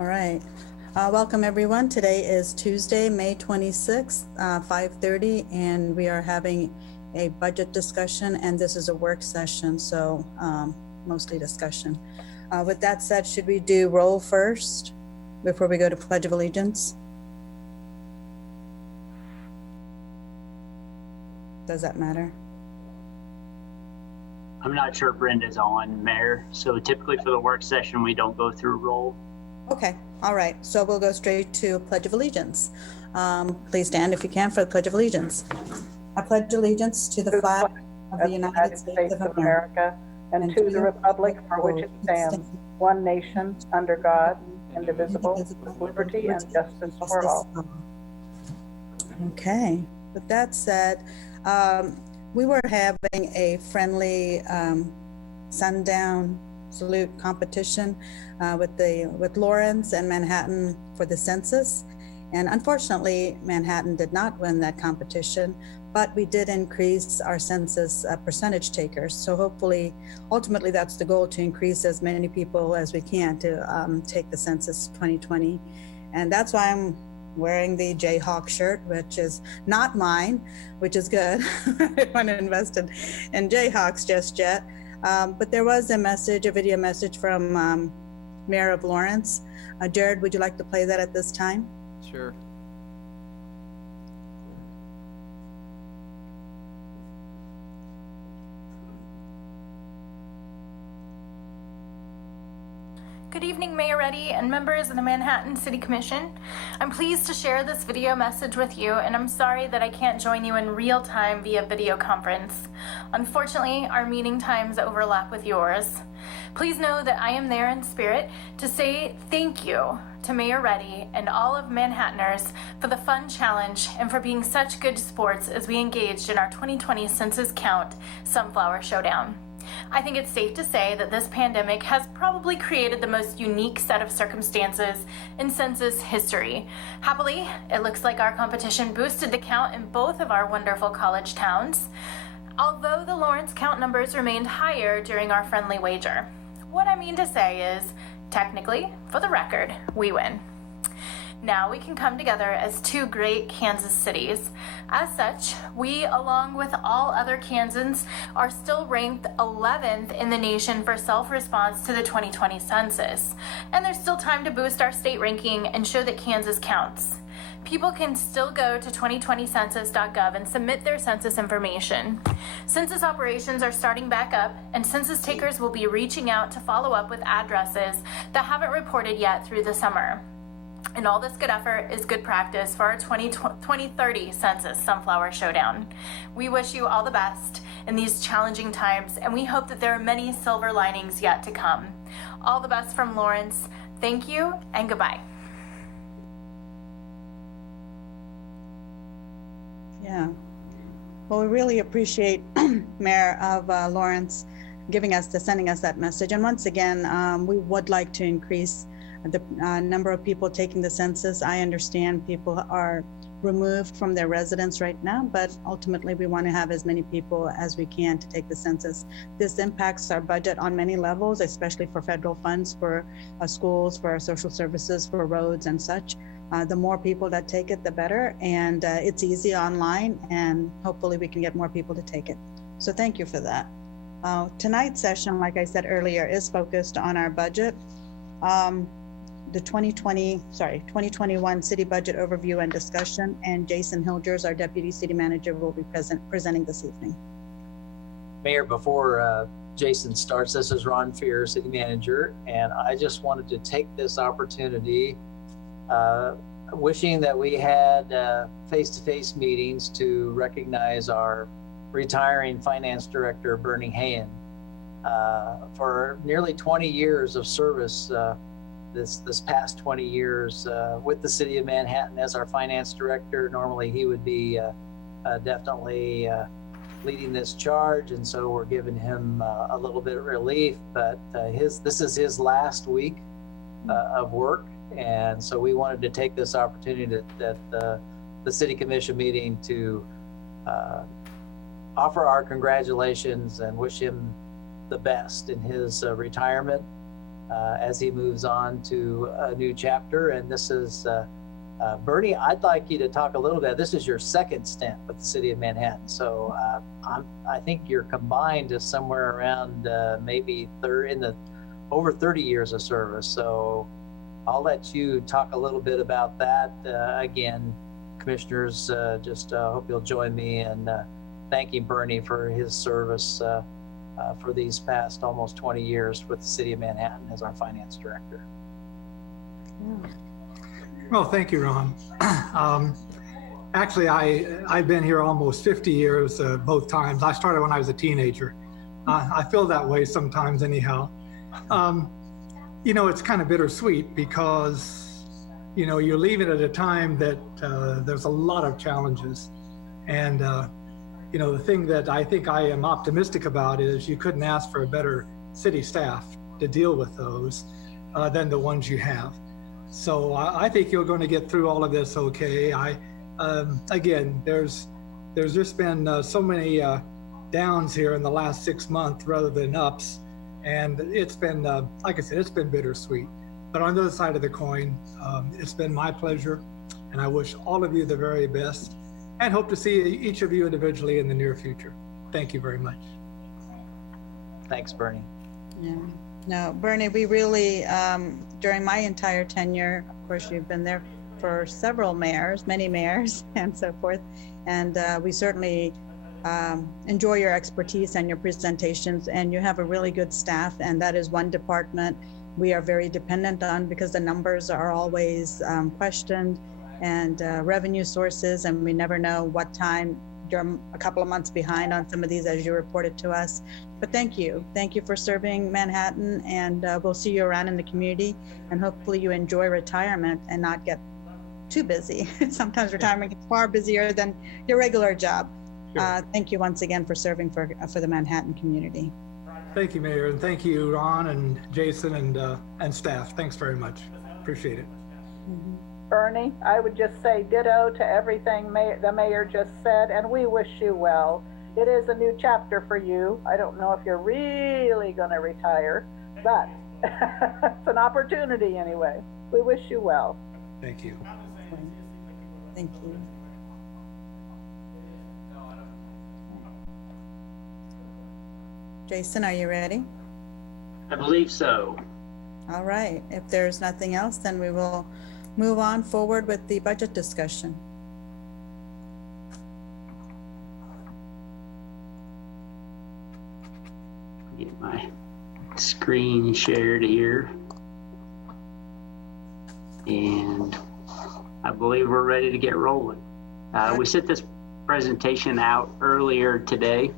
All right. Welcome, everyone. Today is Tuesday, May 26th, 5:30, and we are having a budget discussion, and this is a work session, so mostly discussion. With that said, should we do roll first before we go to Pledge of Allegiance? Does that matter? I'm not sure Brenda's on, Mayor. So typically for the work session, we don't go through roll. Okay, all right. So we'll go straight to Pledge of Allegiance. Please stand if you can for the Pledge of Allegiance. I pledge allegiance to the flag of the United States of America and to the republic for which it stands, one nation, under God, indivisible, with liberty and justice for all. Okay, with that said, we were having a friendly sundown salute competition with Lawrence and Manhattan for the census. And unfortunately, Manhattan did not win that competition, but we did increase our census percentage takers. So hopefully, ultimately, that's the goal, to increase as many people as we can to take the census 2020. And that's why I'm wearing the Jayhawk shirt, which is not mine, which is good. I don't want to invest in Jayhawks just yet. But there was a video message from Mayor of Lawrence. Jared, would you like to play that at this time? Sure. Good evening, Mayor Reddy and members of the Manhattan City Commission. I'm pleased to share this video message with you, and I'm sorry that I can't join you in real time via video conference. Unfortunately, our meeting times overlap with yours. Please know that I am there in spirit to say thank you to Mayor Reddy and all of Manhattaners for the fun challenge and for being such good sports as we engaged in our 2020 Census Count Sunflower Showdown. I think it's safe to say that this pandemic has probably created the most unique set of circumstances in census history. Happily, it looks like our competition boosted the count in both of our wonderful college towns, although the Lawrence count numbers remained higher during our friendly wager. What I mean to say is, technically, for the record, we win. Now we can come together as two great Kansas cities. As such, we, along with all other Kansans, are still ranked 11th in the nation for self-response to the 2020 census. And there's still time to boost our state ranking and show that Kansas counts. People can still go to 2020census.gov and submit their census information. Census operations are starting back up, and census takers will be reaching out to follow up with addresses that haven't reported yet through the summer. And all this good effort is good practice for our 2030 Census Sunflower Showdown. We wish you all the best in these challenging times, and we hope that there are many silver linings yet to come. All the best from Lawrence. Thank you and goodbye. Yeah. Well, we really appreciate Mayor of Lawrence sending us that message. And once again, we would like to increase the number of people taking the census. I understand people are removed from their residence right now, but ultimately we want to have as many people as we can to take the census. This impacts our budget on many levels, especially for federal funds, for schools, for our social services, for roads and such. The more people that take it, the better. And it's easy online, and hopefully we can get more people to take it. So thank you for that. Tonight's session, like I said earlier, is focused on our budget. The 2021 city budget overview and discussion, and Jason Hilgers, our deputy city manager, will be presenting this evening. Mayor, before Jason starts, this is Ron Fear, city manager, and I just wanted to take this opportunity, wishing that we had face-to-face meetings to recognize our retiring finance director, Bernie Hayen, for nearly 20 years of service. This past 20 years with the city of Manhattan as our finance director. Normally he would be definitely leading this charge, and so we're giving him a little bit of relief, but this is his last week of work, and so we wanted to take this opportunity at the city commission meeting to offer our congratulations and wish him the best in his retirement. as he moves on to a new chapter. And this is Bernie. I'd like you to talk a little bit. This is your second stint with the City of Manhattan, so I think you're combined to somewhere around maybe over 30 years of service. So I'll let you talk a little bit about that. Again, commissioners, just hope you'll join me in thanking Bernie for his service for these past almost 20 years with the City of Manhattan as our finance director. Well, thank you, Ron. Actually, I've been here almost 50 years, both times. I started when I was a teenager. I feel that way sometimes anyhow. It's kind of bittersweet because, you're leaving at a time that there's a lot of challenges. And, the thing that I think I am optimistic about is you couldn't ask for a better city staff to deal with those than the ones you have. So I think you're going to get through all of this okay. Again, there's just been so many downs here in the last 6 months rather than ups. And it's been, like I said, it's been bittersweet. But on the other side of the coin, it's been my pleasure. And I wish all of you the very best and hope to see each of you individually in the near future. Thank you very much. Thanks, Bernie. Yeah. No, Bernie, we really, during my entire tenure, of course, you've been there for several mayors, many mayors and so forth. And we certainly enjoy your expertise and your presentations, and you have a really good staff. And that is one department we are very dependent on because the numbers are always questioned and revenue sources, and we never know what time. You're a couple of months behind on some of these as you reported to us. But thank you for serving Manhattan, and we'll see you around in the community, and hopefully you enjoy retirement and not get too busy. Sometimes retirement gets far busier than your regular job. Sure. Thank you once again for serving for the Manhattan community. Thank you, Mayor, and thank you, Ron and Jason and staff. Thanks very much. Appreciate it. Mm-hmm. Bernie, I would just say ditto to everything the mayor just said, and we wish you well. It is a new chapter for you. I don't know if you're really going to retire, but it's an opportunity anyway. We wish you well. Thank you. Thank you. Jason, are you ready? I believe so. All right. If there's nothing else, then we will move on forward with the budget discussion. Get my screen shared here. And I believe we're ready to get rolling. We sent this presentation out earlier today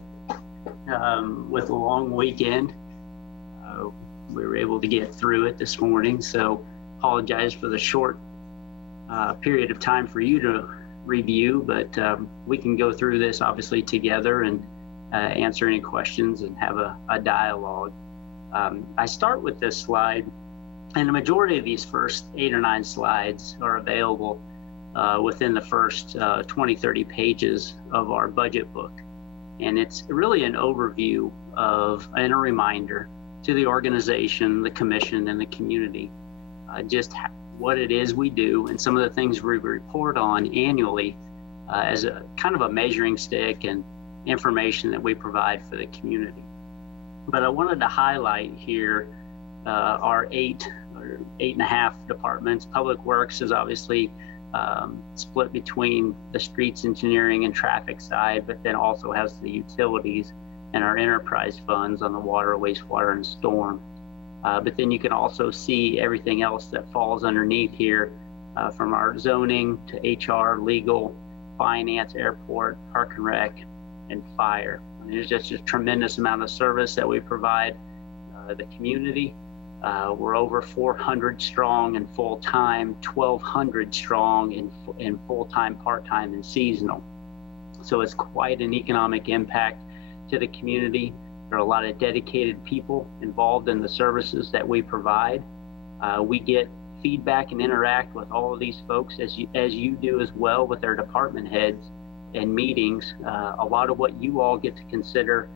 with a long weekend. We were able to get through it this morning, so apologize for the short period of time for you to review, but we can go through this obviously together and answer any questions and have a dialogue. I start with this slide, and the majority of these first 8 or 9 slides are available within the first 20-30 pages of our budget book. And it's really an overview of and a reminder to the organization, the commission, and the community just what it is we do and some of the things we report on annually as a kind of a measuring stick and information that we provide for the community. But I wanted to highlight here our 8 or 8.5 departments. Public Works is obviously split between the streets engineering and traffic side, but then also has the utilities and our enterprise funds on the water, wastewater, and storm. But then you can also see everything else that falls underneath here, from our zoning to HR, legal, finance, airport, park and rec, and fire. And there's just a tremendous amount of service that we provide the community. We're over 400 strong and full-time, 1,200 strong in full-time, part-time, and seasonal. So it's quite an economic impact to the community. There are a lot of dedicated people involved in the services that we provide. We get feedback and interact with all of these folks as you do as well with their department heads and meetings. A lot of what you all get to consider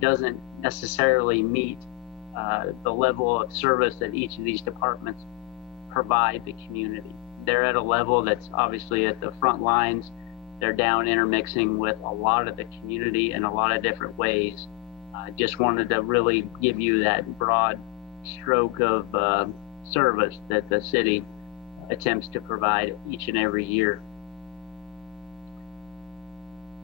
doesn't necessarily meet the level of service that each of these departments provide the community. They're at a level that's obviously at the front lines. They're down intermixing with a lot of the community in a lot of different ways. Just wanted to really give you that broad stroke of service that the city attempts to provide each and every year.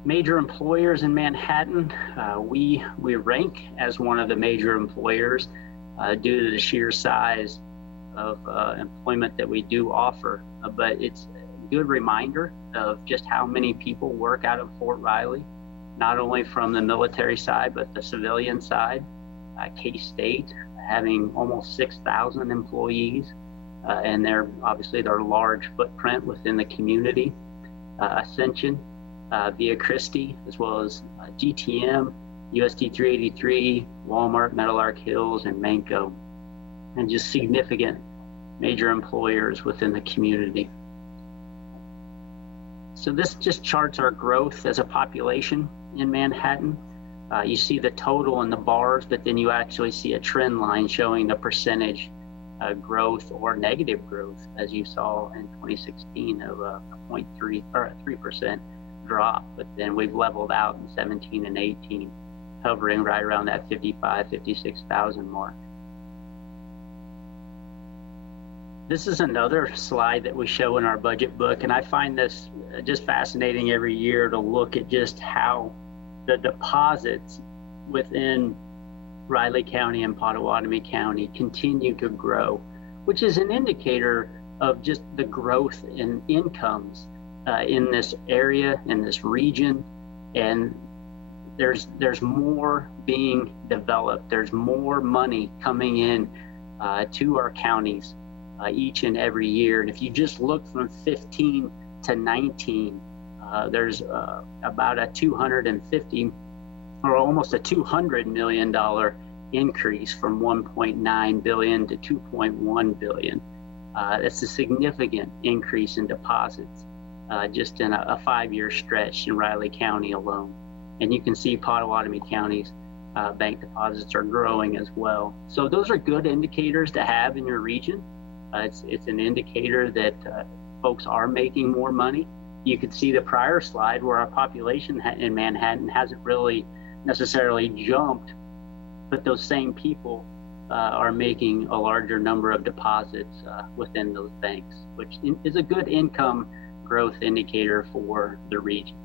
Major employers in Manhattan, we rank as one of the major employers due to the sheer size of employment that we do offer. But it's a good reminder of just how many people work out of Fort Riley, not only from the military side, but the civilian side. K-State having almost 6,000 employees, and they're obviously their large footprint within the community. Ascension, Via Christi, as well as GTM, USD 383, Walmart, Meadowlark Hills, and Manco, and just significant major employers within the community. So this just charts our growth as a population in Manhattan. You see the total in the bars, but then you actually see a trend line showing the percentage growth or negative growth, as you saw in 2016 of a 0.3 or a 3% drop. But then we've leveled out in 17 and 18, hovering right around that 56,000 mark. This is another slide that we show in our budget book, and I find this just fascinating every year to look at just how the deposits within Riley County and Pottawatomie County continue to grow, which is an indicator of just the growth in incomes in this area, in this region. And there's more being developed. There's more money coming in to our counties each and every year. And if you just look from 15 to 19, there's about a 250 or almost a $200 million increase from 1.9 billion to 2.1 billion. That's a significant increase in deposits just in a 5-year stretch in Riley County alone. And you can see Pottawatomie County's bank deposits are growing as well. So those are good indicators to have in your region. It's an indicator that folks are making more money. You could see the prior slide where our population in Manhattan hasn't really necessarily jumped, but those same people are making a larger number of deposits within those banks, which is a good income growth indicator for the region.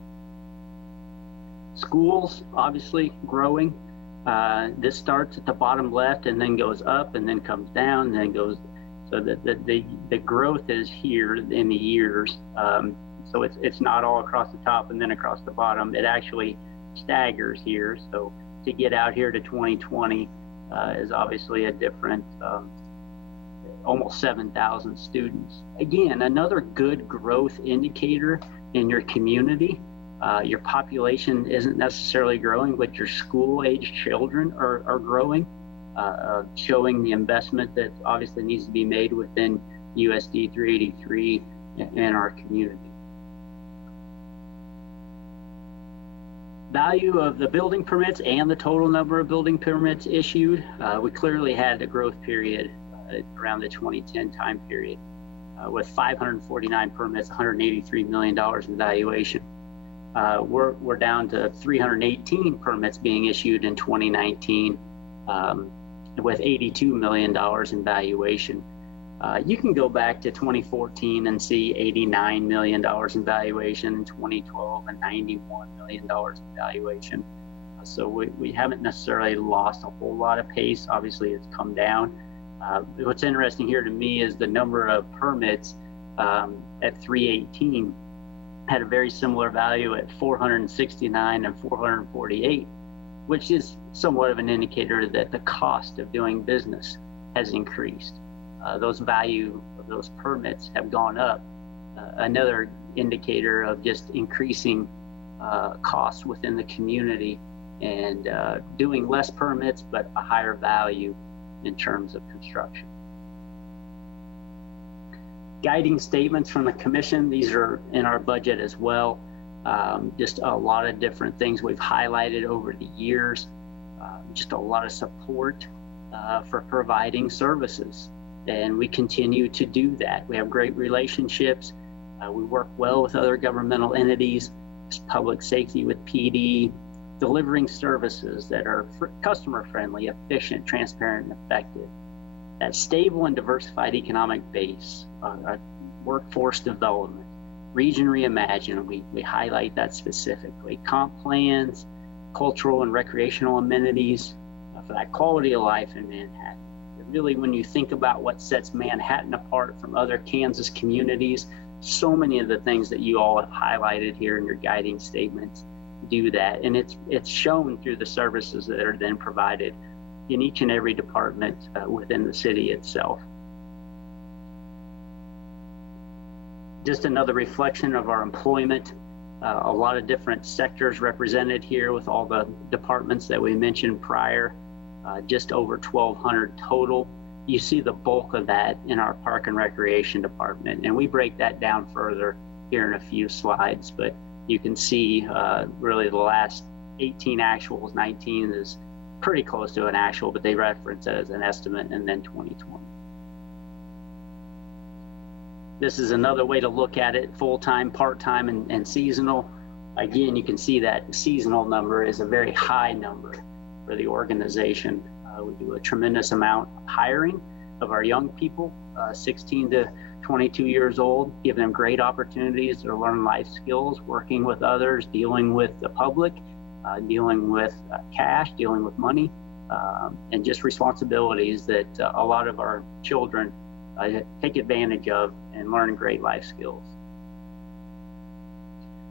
Schools, obviously growing. This starts at the bottom left and then goes up and then comes down and then goes, so that the growth is here in the years. So it's not all across the top and then across the bottom. It actually staggers here. So to get out here to 2020 is obviously a different, almost 7,000 students. Again, another good growth indicator in your community. Your population isn't necessarily growing, but your school-age children are growing, showing the investment that obviously needs to be made within USD 383 in our community. Value of the building permits and the total number of building permits issued. We clearly had a growth period around the 2010 time period with 549 permits, $183 million in valuation. We're down to 318 permits being issued in 2019 with $82 million in valuation. You can go back to 2014 and see $89 million in valuation, in 2012 and $91 million in valuation. So we haven't necessarily lost a whole lot of pace. Obviously, it's come down. What's interesting here to me is the number of permits at 318 had a very similar value at 469 and 448, which is somewhat of an indicator that the cost of doing business has increased. Those value of those permits have gone up. Another indicator of just increasing costs within the community and doing less permits, but a higher value in terms of construction. Guiding statements from the commission, these are in our budget as well. Just a lot of different things we've highlighted over the years. Just a lot of support for providing services. And we continue to do that. We have great relationships. We work well with other governmental entities, public safety with PD, delivering services that are customer friendly, efficient, transparent, and effective. That stable and diversified economic base, workforce development, region reimagined, we highlight that specifically. Comp plans, cultural and recreational amenities for that quality of life in Manhattan. Really, when you think about what sets Manhattan apart from other Kansas communities, so many of the things that you all have highlighted here in your guiding statements do that. And it's shown through the services that are then provided in each and every department within the city itself. Just another reflection of our employment. A lot of different sectors represented here with all the departments that we mentioned prior, just over 1,200 total. You see the bulk of that in our Park and Recreation Department, and we break that down further here in a few slides, but you can see really the last 18 actuals, 19 is pretty close to an actual, but they reference it as an estimate, and then 2020. This is another way to look at it, full-time, part-time, and seasonal. Again, you can see that seasonal number is a very high number for the organization. We do a tremendous amount of hiring of our young people, 16 to 22 years old, give them great opportunities to learn life skills, working with others, dealing with the public, dealing with cash, dealing with money, and just responsibilities that a lot of our children take advantage of and learn great life skills.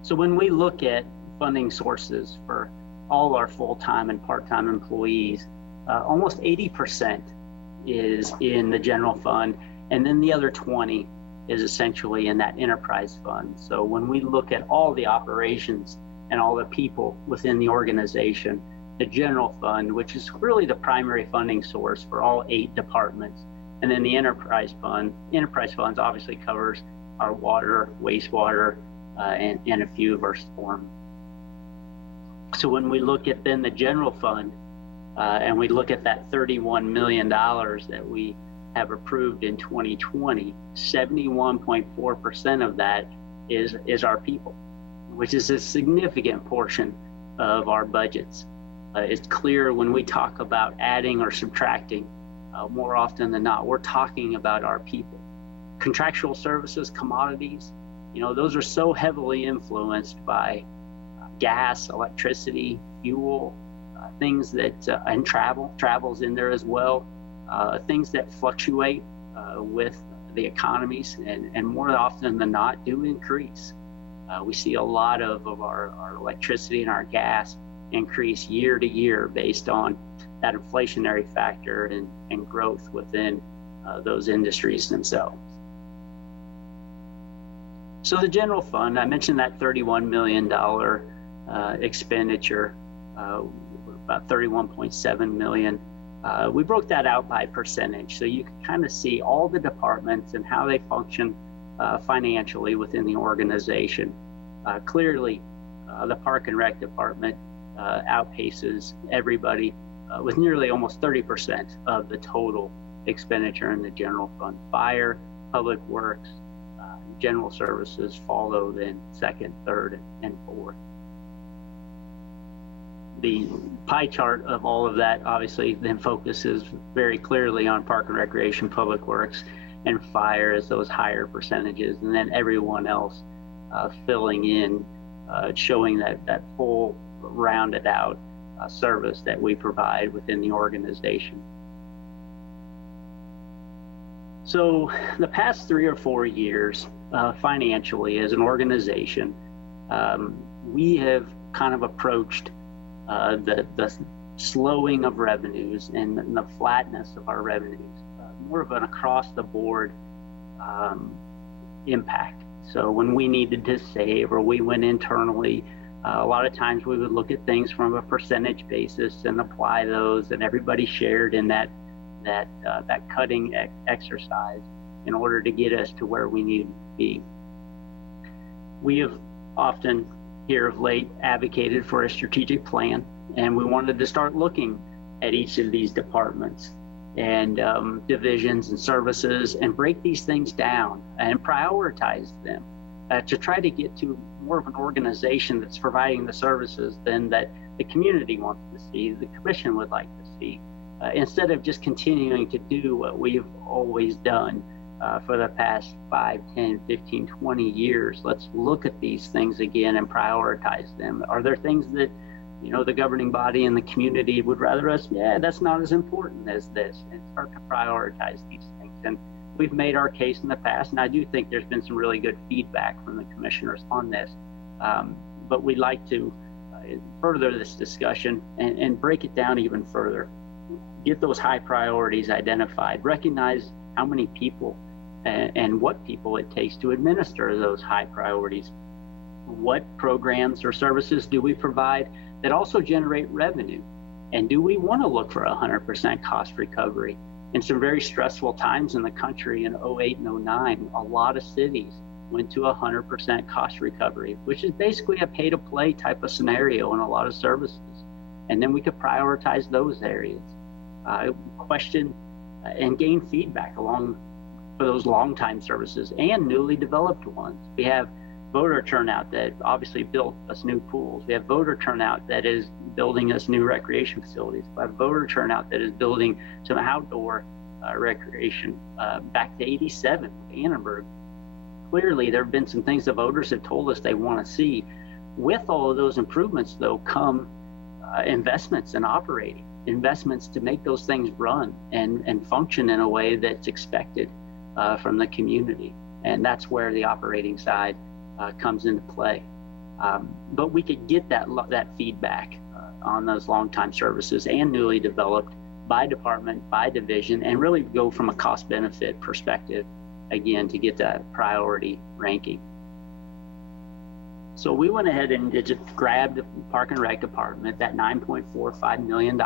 So when we look at funding sources for all our full-time and part-time employees, almost 80% is in the general fund, and then the other 20 is essentially in that enterprise fund. So when we look at all the operations and all the people within the organization, the general fund, which is really the primary funding source for all 8 departments, and then the enterprise funds obviously covers our water, wastewater, and a few of our storm. So when we look at then the general fund, and we look at that $31 million that we have approved in 2020, 71.4% of that is our people, which is a significant portion of our budgets. It's clear when we talk about adding or subtracting, more often than not, we're talking about our people. Contractual services, commodities, those are so heavily influenced by gas, electricity, fuel, things that, and travel's in there as well, things that fluctuate with the economies and more often than not do increase. We see a lot of our electricity and our gas increase year to year based on that inflationary factor and growth within those industries themselves. So the general fund, I mentioned that $31 million expenditure, about 31.7 million. We broke that out by percentage, so you can kind of see all the departments and how they function financially within the organization. Clearly, the Park and Rec Department outpaces everybody with nearly almost 30% of the total expenditure in the general fund. Fire, Public Works, General Services follow then second, third, and fourth. The pie chart of all of that obviously then focuses very clearly on Park and Recreation, Public Works, and Fire as those higher percentages, and then everyone else filling in, showing that full rounded out service that we provide within the organization. So the past 3 or 4 years, financially as an organization, we have kind of approached the slowing of revenues and the flatness of our revenues, more of an across the board impact. So when we needed to save or we went internally, a lot of times we would look at things from a percentage basis and apply those, and everybody shared in that cutting exercise in order to get us to where we needed to be. We have often here of late advocated for a strategic plan, and we wanted to start looking at each of these departments and divisions and services, and break these things down and prioritize them to try to get to more of an organization that's providing the services than that the community wants to see, the commission would like to see, instead of just continuing to do what we've always done for the past 5, 10, 15, 20 years. Let's look at these things again and prioritize them. Are there things that, you know, the governing body and the community would rather us, yeah, that's not as important as this, and start to prioritize these things. And we've made our case in the past, and I do think there's been some really good feedback from the commissioners on this. But we'd like to further this discussion and break it down even further. Get those high priorities identified, recognize how many people and what people it takes to administer those high priorities. What programs or services do we provide that also generate revenue? And do we want to look for 100% cost recovery? In some very stressful times in the country in 08 and 09, a lot of cities went to 100% cost recovery, which is basically a pay to play type of scenario in a lot of services. And then we could prioritize those areas, question and gain feedback along for those long time services and newly developed ones. We have voter turnout that obviously built us new pools. We have voter turnout that is building us new recreation facilities. We have voter turnout that is building some outdoor recreation back to 87, Annenberg. Clearly, there have been some things the voters have told us they want to see. With all of those improvements, though, come investments in operating, investments to make those things run and function in a way that's expected from the community. And that's where the operating side comes into play. But we could get that feedback on those long-time services and newly developed by department, by division, and really go from a cost-benefit perspective, again, to get that priority ranking. So we went ahead and just grabbed the Park and Rec Department, that $9.45 million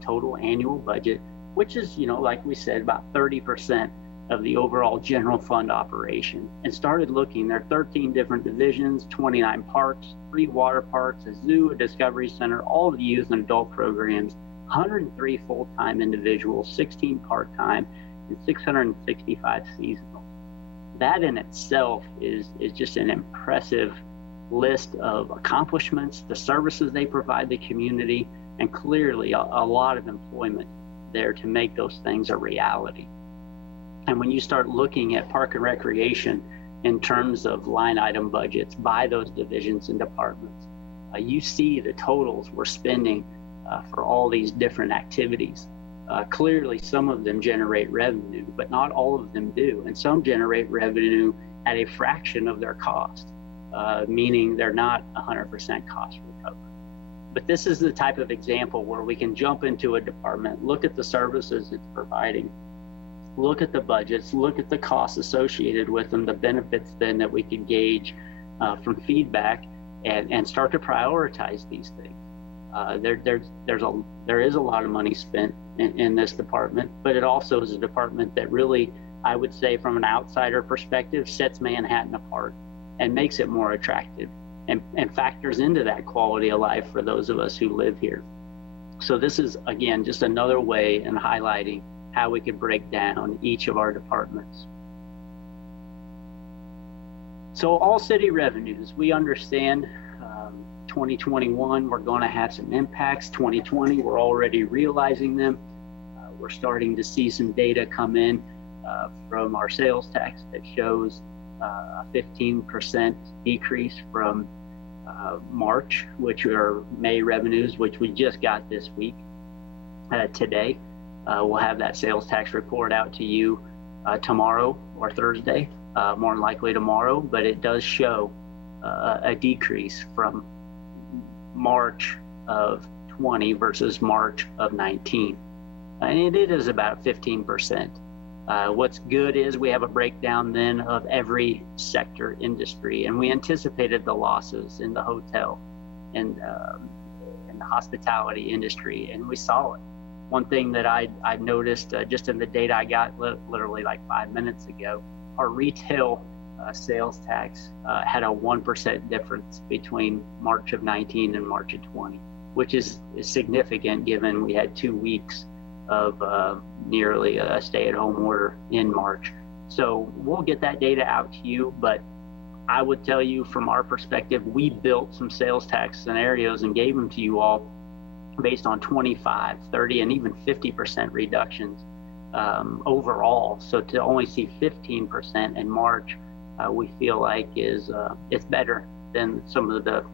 total annual budget, which is, you know, like we said, about 30% of the overall general fund operation, and started looking. There are 13 different divisions, 29 parks, 3 water parks, a zoo, a discovery center, all of the youth and adult programs, 103 full-time individuals, 16 part-time, and 665 seasonal. That in itself is just an impressive list of accomplishments, the services they provide the community, and clearly a lot of employment there to make those things a reality. And when you start looking at park and recreation in terms of line item budgets by those divisions and departments, you see the totals we're spending for all these different activities. Clearly, some of them generate revenue, but not all of them do. And some generate revenue at a fraction of their cost, meaning they're not 100% cost recovery. But this is the type of example where we can jump into a department, look at the services it's providing, look at the budgets, look at the costs associated with them, the benefits then that we can gauge from feedback, and start to prioritize these things. There is a lot of money spent in this department, but it also is a department that really, I would say from an outsider perspective, sets Manhattan apart and makes it more attractive and factors into that quality of life for those of us who live here. So this is, again, just another way in highlighting how we could break down each of our departments. So all city revenues, we understand 2021, we're going to have some impacts. 2020, we're already realizing them. We're starting to see some data come in from our sales tax that shows a 15% decrease from March, which are May revenues, which we just got this week. Today, we'll have that sales tax report out to you tomorrow or Thursday, more than likely tomorrow, but it does show a decrease from March of 20 versus March of 19. And it is about 15%. What's good is we have a breakdown then of every sector industry, and we anticipated the losses in the hotel and in the hospitality industry, and we saw it. One thing that I've noticed just in the data I got literally like 5 minutes ago, our retail sales tax had a 1% difference between March of 19 and March of 20, which is significant given we had 2 weeks of nearly a stay-at-home order in March. So we'll get that data out to you, but I would tell you from our perspective, we built some sales tax scenarios and gave them to you all based on 25, 30, and even 50% reductions overall. So to only see 15% in March, we feel like it's better than some of the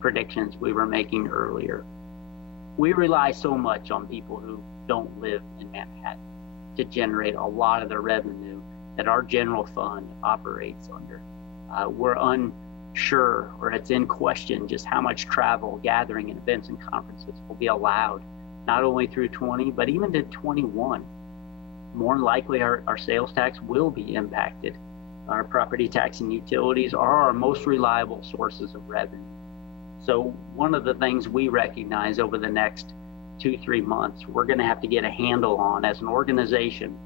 predictions we were making earlier. We rely so much on people who don't live in Manhattan to generate a lot of the revenue that our general fund operates under. We're unsure, or it's in question, just how much travel, gathering, and events and conferences will be allowed, not only through 20, but even to 21. More than likely, our sales tax will be impacted. Our property tax and utilities are our most reliable sources of revenue. So one of the things we recognize over the next 2-3 months, we're going to have to get a handle on as an organization,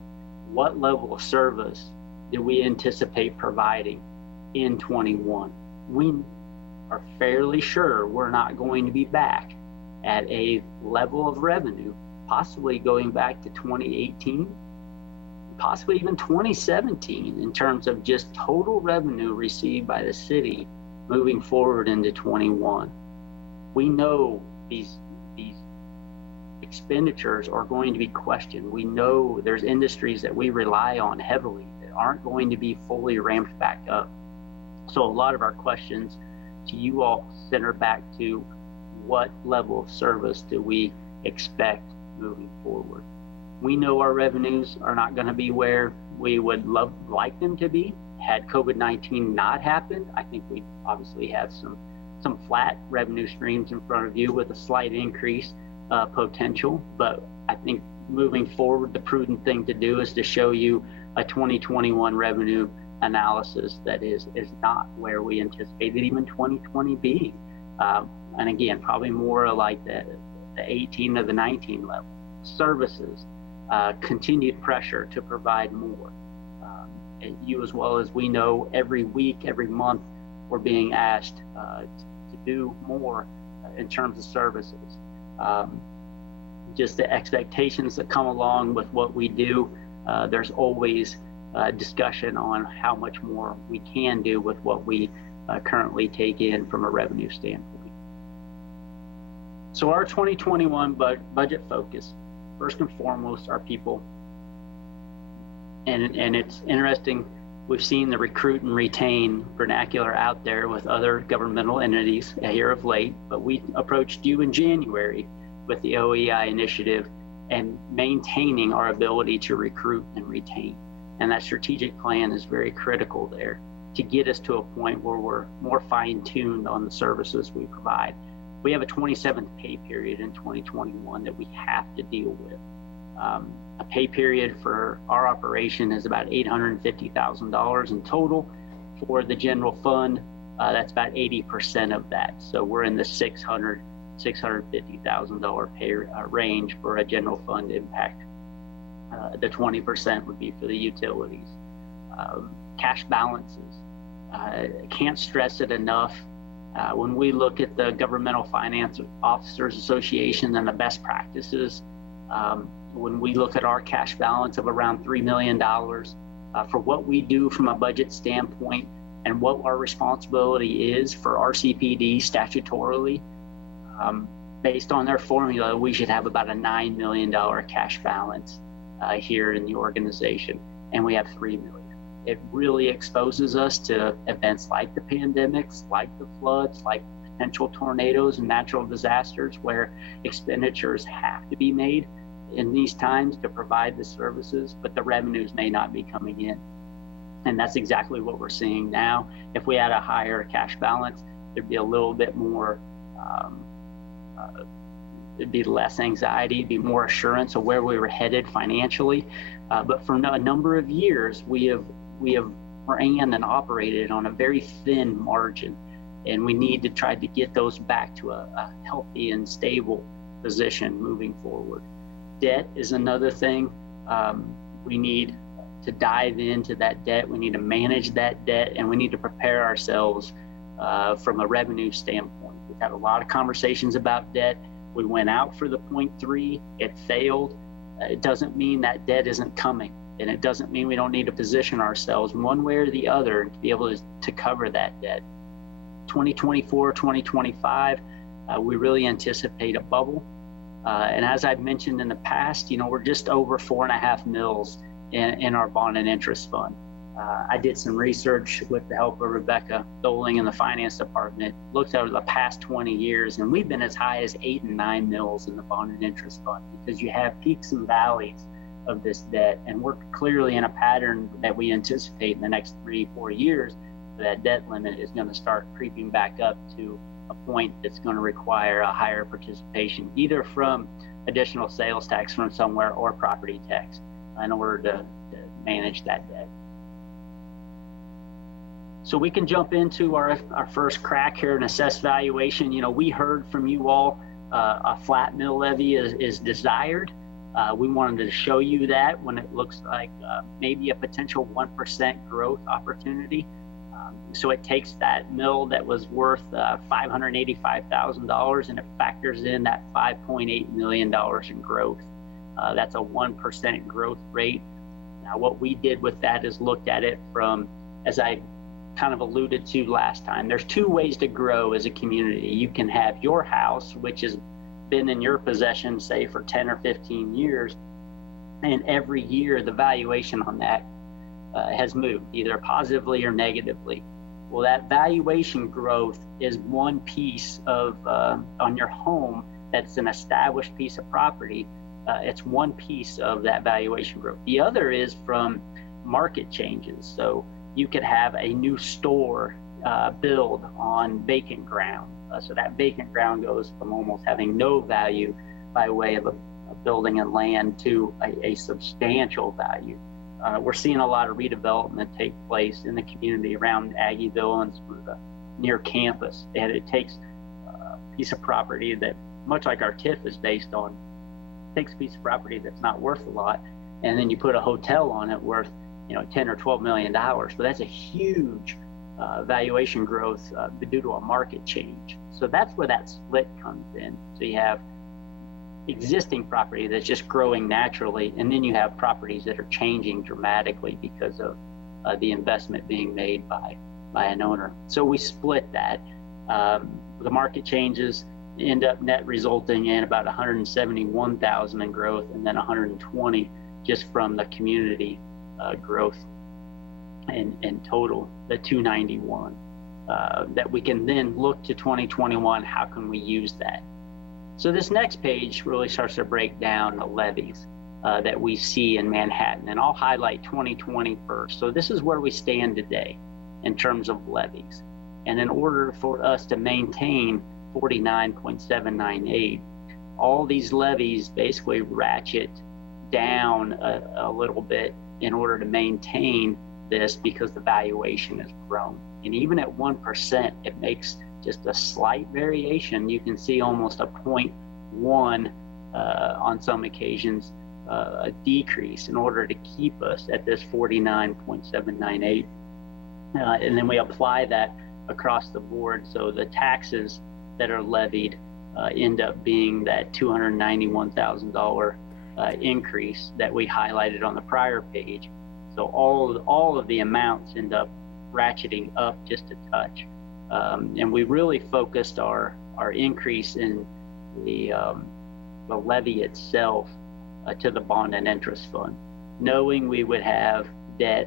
what level of service do we anticipate providing in 21? We are fairly sure we're not going to be back at a level of revenue, possibly going back to 2018, possibly even 2017 in terms of just total revenue received by the city moving forward into 21. We know these expenditures are going to be questioned. We know there's industries that we rely on heavily that aren't going to be fully ramped back up. So a lot of our questions to you all center back to what level of service do we expect moving forward. We know our revenues are not going to be where we would like them to be. Had COVID-19 not happened, I think we obviously have some flat revenue streams in front of you with a slight increase potential. But I think moving forward, the prudent thing to do is to show you a 2021 revenue analysis that is not where we anticipated even 2020 being. And again, probably more like the 18 or the 19 level. Services, continued pressure to provide more. And you, as well as we know, every week, every month, we're being asked to do more in terms of services. Just the expectations that come along with what we do, there's always discussion on how much more we can do with what we currently take in from a revenue standpoint. So our 2021 budget focus, first and foremost, are people. And it's interesting, we've seen the recruit and retain vernacular out there with other governmental entities here of late, but we approached you in January with the OEI initiative and maintaining our ability to recruit and retain. And that strategic plan is very critical there to get us to a point where we're more fine-tuned on the services we provide. We have a 27th pay period in 2021 that we have to deal with. A pay period for our operation is about $850,000 in total. For the general fund, that's about 80% of that. So we're in the $650,000 pay range for a general fund impact. The 20% would be for the utilities. Cash balances, can't stress it enough. When we look at the Governmental Finance Officers Association and the best practices, when we look at our cash balance of around $3 million for what we do from a budget standpoint and what our responsibility is for RCPD statutorily, based on their formula, we should have about a $9 million cash balance here in the organization, and we have $3 million. It really exposes us to events like the pandemics, like the floods, like potential tornadoes and natural disasters where expenditures have to be made in these times to provide the services, but the revenues may not be coming in. And that's exactly what we're seeing now. If we had a higher cash balance, there'd be a little bit more, it'd be less anxiety, it'd be more assurance of where we were headed financially. But for a number of years, we have ran and operated on a very thin margin, and we need to try to get those back to a healthy and stable position moving forward. Debt is another thing. We need to dive into that debt. We need to manage that debt, and we need to prepare ourselves from a revenue standpoint. We've had a lot of conversations about debt. We went out for the 0.3, it failed. It doesn't mean that debt isn't coming, and it doesn't mean we don't need to position ourselves one way or the other to be able to cover that debt. 2024, 2025, we really anticipate a bubble. And as I've mentioned in the past, we're just over 4.5 mils in our bond and interest fund. I did some research with the help of Rebecca Doling in the finance department, looked over the past 20 years, and we've been as high as 8 and 9 mils in the bond and interest fund, because you have peaks and valleys of this debt. And we're clearly in a pattern that we anticipate in the next 3-4 years. That debt limit is going to start creeping back up to a point that's going to require a higher participation, either from additional sales tax from somewhere or property tax, in order to manage that debt. So we can jump into our first crack here and assess valuation. We heard from you all a flat mill levy is desired. We wanted to show you that when it looks like maybe a potential 1% growth opportunity. So it takes that mill that was worth $585,000 and it factors in that $5.8 million in growth. That's a 1% growth rate. Now, what we did with that is looked at it from, as I kind of alluded to last time, there's two ways to grow as a community. You can have your house, which has been in your possession, say, for 10 or 15 years, and every year the valuation on that has moved, either positively or negatively. Well, that valuation growth is one piece of, on your home, that's an established piece of property. It's one piece of that valuation growth. The other is from market changes. So you could have a new store build on vacant ground. So that vacant ground goes from almost having no value by way of a building and land to a substantial value. We're seeing a lot of redevelopment take place in the community around Aggieville and near campus. And it takes a piece of property that, much like our TIF is based on, takes a piece of property that's not worth a lot, and then you put a hotel on it worth, $10 or $12 million. But that's a huge valuation growth due to a market change. So that's where that split comes in. So you have existing property that's just growing naturally, and then you have properties that are changing dramatically because of the investment being made by an owner. So we split that. The market changes end up net resulting in about 171,000 in growth, and then 120 just from the community growth in total, the 291. That we can then look to 2021, how can we use that? So this next page really starts to break down the levies that we see in Manhattan, and I'll highlight 2020 first. So this is where we stand today in terms of levies. And in order for us to maintain 49.798, all these levies basically ratchet down a little bit in order to maintain this, because the valuation has grown. And even at 1%, it makes just a slight variation. You can see almost a 0.1 on some occasions, a decrease in order to keep us at this 49.798. And then we apply that across the board. So the taxes that are levied end up being that $291,000 increase that we highlighted on the prior page. So all of the amounts end up ratcheting up just a touch. And we really focused our increase in the levy itself to the bond and interest fund, knowing we would have debt.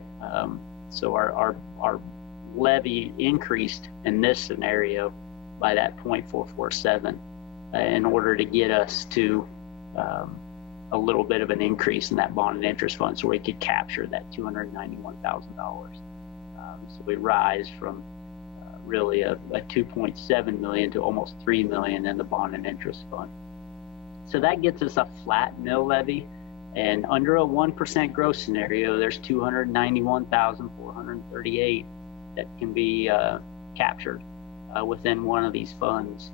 So our levy increased in this scenario by that 0.447 in order to get us to a little bit of an increase in that bond and interest fund, so we could capture that $291,000. So we rise from really a 2.7 million to almost 3 million in the bond and interest fund. So that gets us a flat mill levy, and under a 1% growth scenario, there's 291,438 that can be captured within one of these funds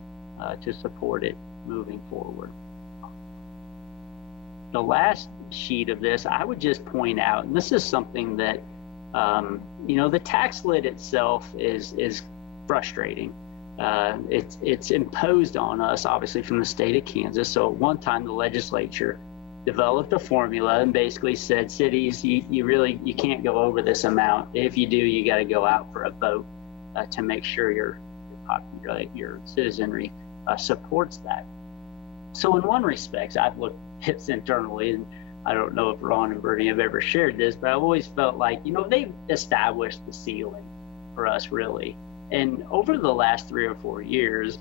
to support it moving forward. The last sheet of this, I would just point out, and this is something that, the tax lid itself is frustrating. It's imposed on us, obviously, from the state of Kansas. So at one time, the legislature developed a formula and basically said, cities, you can't go over this amount. If you do, you got to go out for a vote to make sure your citizenry supports that. So in one respect, I've looked at this internally, and I don't know if Ron and Bernie have ever shared this, but I've always felt like, they've established the ceiling for us, really. And over the last 3 or 4 years,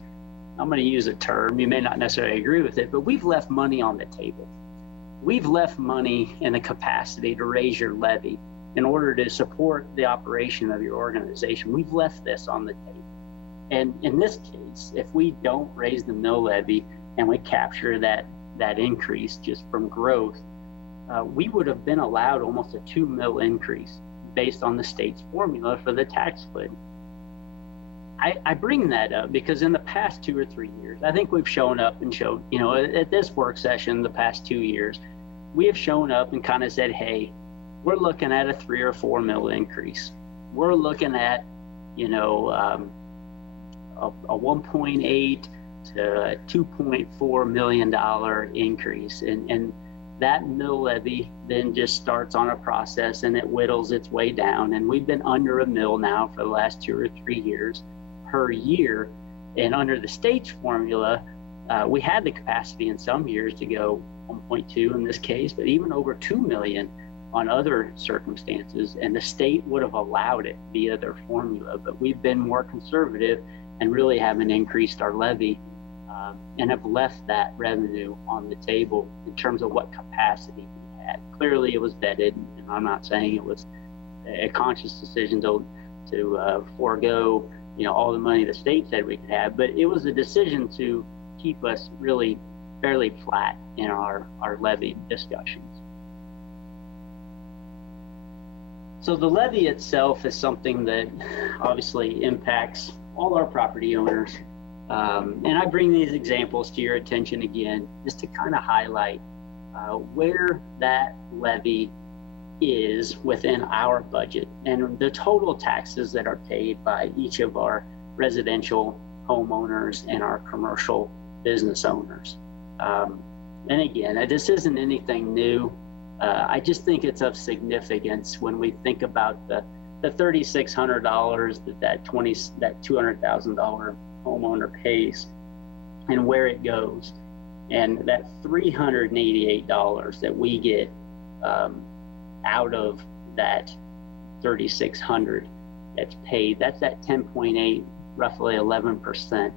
I'm going to use a term, you may not necessarily agree with it, but we've left money on the table. We've left money in the capacity to raise your levy in order to support the operation of your organization. We've left this on the table. And in this case, if we don't raise the mill levy and we capture that increase just from growth, we would have been allowed almost a 2 mil increase based on the state's formula for the tax lid. I bring that up because in the past 2 or 3 years, I think we've shown up and showed, at this work session, the past 2 years, we have shown up and kind of said, hey, we're looking at a 3 or 4 mil increase. We're looking at, a 1.8 to $2.4 million increase. And that mill levy then just starts on a process and it whittles its way down. And we've been under a mill now for the last 2 or 3 years per year. And under the state's formula, we had the capacity in some years to go 1.2 in this case, but even over 2 million on other circumstances. And the state would have allowed it via their formula, but we've been more conservative and really haven't increased our levy and have left that revenue on the table in terms of what capacity we had. Clearly it was vetted, and I'm not saying it was a conscious decision to forego all the money the state said we could have, but it was a decision to keep us really fairly flat in our levy discussions. So the levy itself is something that obviously impacts all our property owners. And I bring these examples to your attention again, just to kind of highlight where that levy is within our budget and the total taxes that are paid by each of our residential homeowners and our commercial business owners. And again, this isn't anything new. I just think it's of significance when we think about the $3,600 that $200,000 homeowner pays and where it goes, and that $388 that we get out of that $3,600 that's paid. That's at 10.8, roughly 11%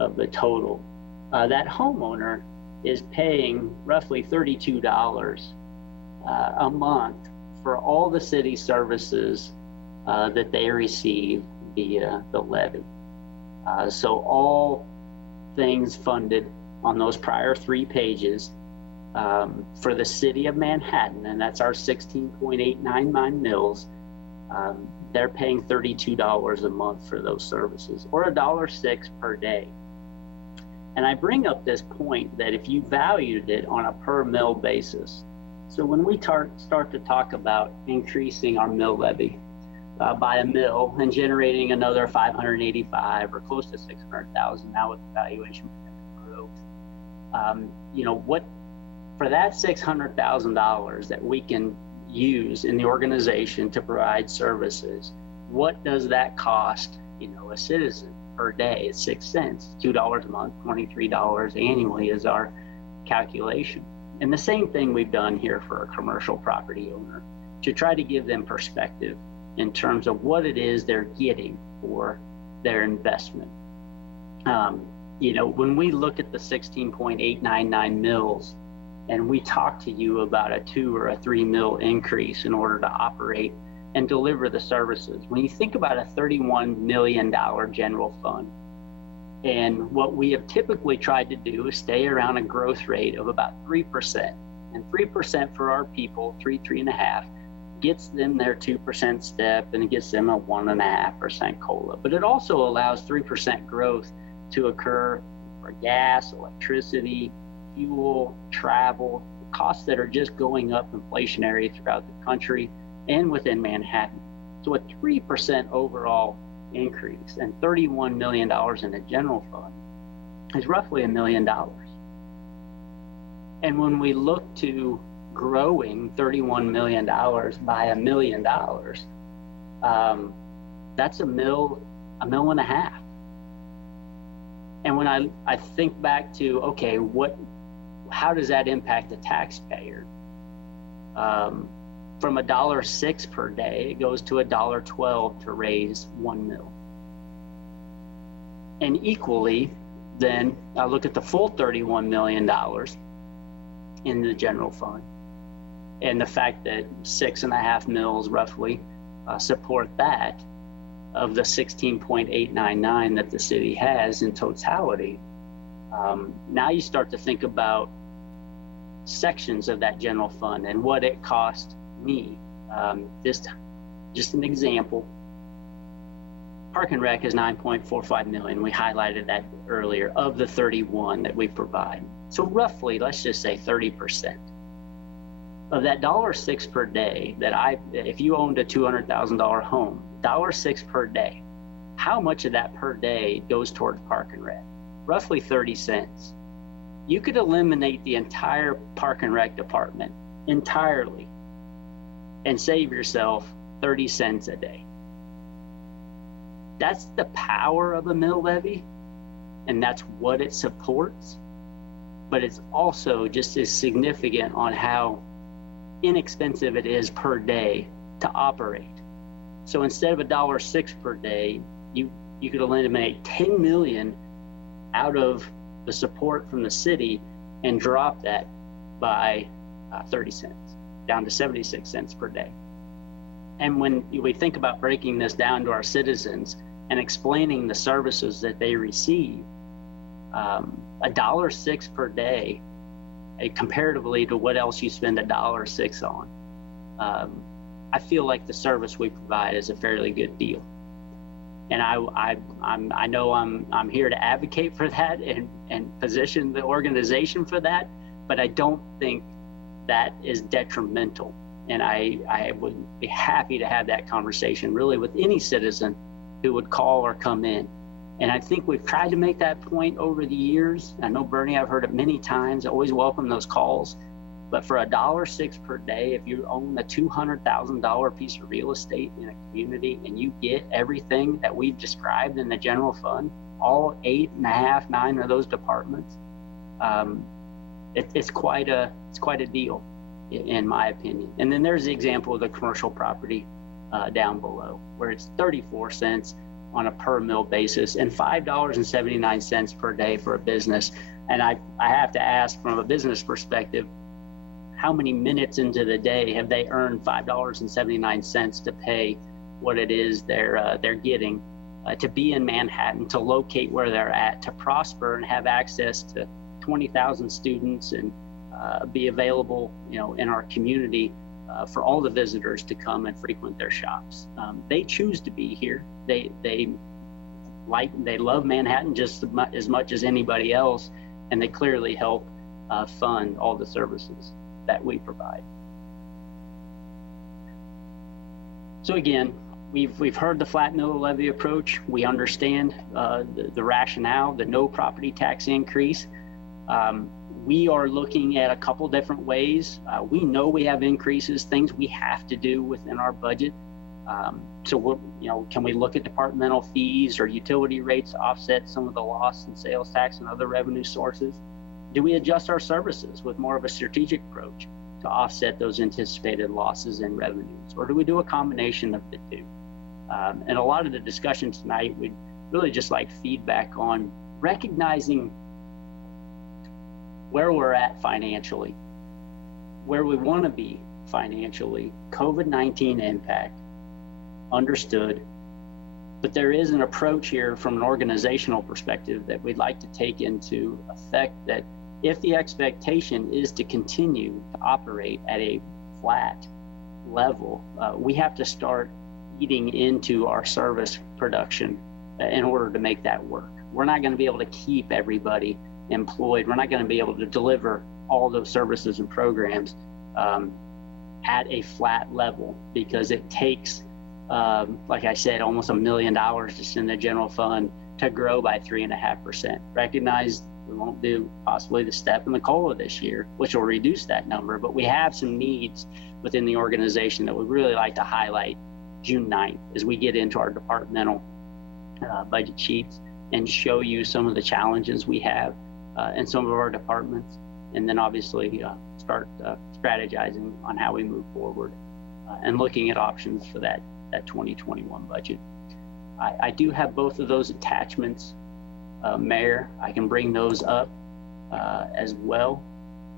of the total. That homeowner is paying roughly $32 a month for all the city services that they receive via the levy. So all things funded on those prior 3 pages for the city of Manhattan, and that's our 16.899 mills, they're paying $32 a month for those services, or $1.06 per day. And I bring up this point that if you valued it on a per mill basis, so when we start to talk about increasing our mill levy by a mill and generating another 585 or close to 600,000 now with the valuation growth, what for that $600,000 that we can use in the organization to provide services, what does that cost, a citizen per day? It's 6 cents, $2 a month, $23 annually is our calculation. And the same thing we've done here for a commercial property owner to try to give them perspective in terms of what it is they're getting for their investment. When we look at the 16.899 mills and we talk to you about a 2 or a 3 mil increase in order to operate and deliver the services, when you think about a $31 million general fund, and what we have typically tried to do is stay around a growth rate of about 3%. And 3% for our people, 3.5, gets them their 2% step, and it gets them a 1.5% COLA. But it also allows 3% growth to occur for gas, electricity, fuel, travel, costs that are just going up inflationary throughout the country and within Manhattan. So a 3% overall increase and $31 million in the general fund is roughly $1 million. And when we look to growing $31 million by $1 million, that's a mill and a half. And when I think back to, okay, how does that impact the taxpayer? From $1.06 per day, it goes to $1.12 to raise 1 mil. And equally, then I look at the full $31 million in the general fund, and the fact that 6.5 mils roughly support that of the 16.899 that the city has in totality. Now you start to think about sections of that general fund and what it cost me. Just an example. Park and Rec is 9.45 million. We highlighted that earlier of the 31 that we provide. So roughly, let's just say 30% of that $1.06 per day that if you owned a $200,000 home, $1.06 per day, how much of that per day goes towards Park and Rec? Roughly 30 cents. You could eliminate the entire Park and Rec department entirely and save yourself 30 cents a day. That's the power of a mill levy, and that's what it supports. But it's also just as significant on how inexpensive it is per day to operate. So instead of $1.06 per day, you could eliminate 10 million out of the support from the city and drop that by 30 cents, down to 76 cents per day. And when we think about breaking this down to our citizens and explaining the services that they receive, $1.06 per day, comparatively to what else you spend $1.06 on, I feel like the service we provide is a fairly good deal. And I know I'm here to advocate for that and position the organization for that, but I don't think that is detrimental. And I would be happy to have that conversation really with any citizen who would call or come in. And I think we've tried to make that point over the years. I know, Bernie, I've heard it many times. I always welcome those calls. But for $1.06 per day, if you own a $200,000 piece of real estate in a community and you get everything that we've described in the general fund, all 8.5, 9 of those departments, it's quite a deal, in my opinion. And then there's the example of the commercial property down below, where it's 34 cents on a per mil basis and $5.79 per day for a business. And I have to ask, from a business perspective, how many minutes into the day have they earned $5.79 to pay what it is they're getting to be in Manhattan, to locate where they're at, to prosper and have access to 20,000 students and be available, in our community for all the visitors to come and frequent their shops. They choose to be here. They love Manhattan just as much as anybody else, and they clearly help fund all the services that we provide. So again, we've heard the flat mill levy approach. We understand the rationale, the no property tax increase. We are looking at a couple different ways. We know we have increases, things we have to do within our budget. So can we look at departmental fees or utility rates to offset some of the loss in sales tax and other revenue sources? Do we adjust our services with more of a strategic approach to offset those anticipated losses in revenues? Or do we do a combination of the two? And a lot of the discussion tonight would really just like feedback on recognizing where we're at financially, where we want to be financially, COVID-19 impact, understood. But there is an approach here from an organizational perspective that we'd like to take into effect, that if the expectation is to continue to operate at a flat level, we have to start eating into our service production in order to make that work. We're not going to be able to keep everybody employed. We're not going to be able to deliver all those services and programs at a flat level, because it takes, like I said, almost $1 million just in the general fund to grow by 3.5%. Recognize We won't do possibly the step and the COLA this year, which will reduce that number, but we have some needs within the organization that we'd really like to highlight June 9th as we get into our departmental budget sheets and show you some of the challenges we have in some of our departments, and then obviously start strategizing on how we move forward and looking at options for that 2021 budget. I do have both of those attachments, Mayor. I can bring those up as well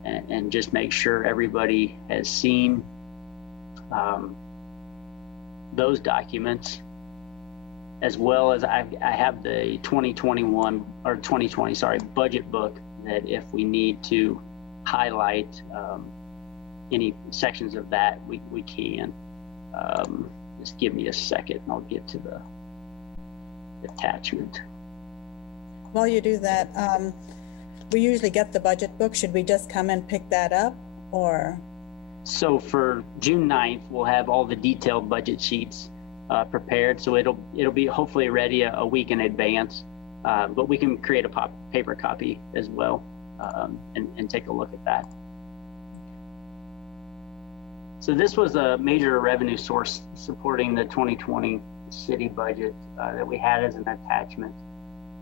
and just make sure everybody has seen those documents, as well as I have the 2021 or 2020, sorry, budget book that if we need to highlight any sections of that, we can. Just give me a second and I'll get to the attachment. While you do that, we usually get the budget book. Should we just come and pick that up, or? So for June 9th, we'll have all the detailed budget sheets prepared. So it'll be hopefully ready a week in advance, but we can create a paper copy as well and take a look at that. So this was a major revenue source supporting the 2020 city budget that we had as an attachment.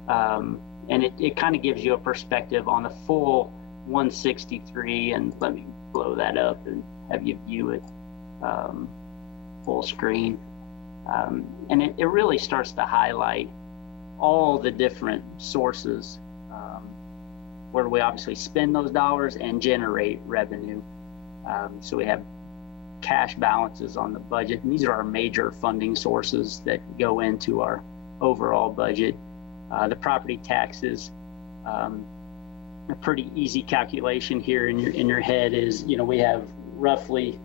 And it kind of gives you a perspective on the full 163, and let me blow that up and have you view it full screen. And it really starts to highlight all the different sources where we obviously spend those dollars and generate revenue. So we have cash balances on the budget, and these are our major funding sources that go into our overall budget. The property taxes, a pretty easy calculation here in your head is, we have roughly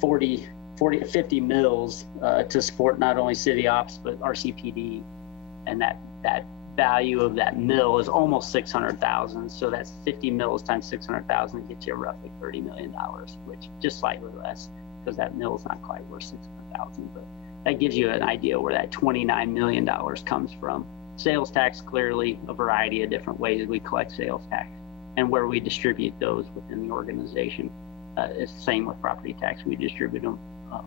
40 to 50 mills to support not only city ops but RCPD, and that value of that mill is almost 600,000. So that's 50 mills times 600,000 gets you roughly $30 million, which just slightly less because that mill is not quite worth 600,000. But that gives you an idea where that $29 million comes from. Sales tax, clearly a variety of different ways we collect sales tax and where we distribute those within the organization. It's the same with property tax. We distribute them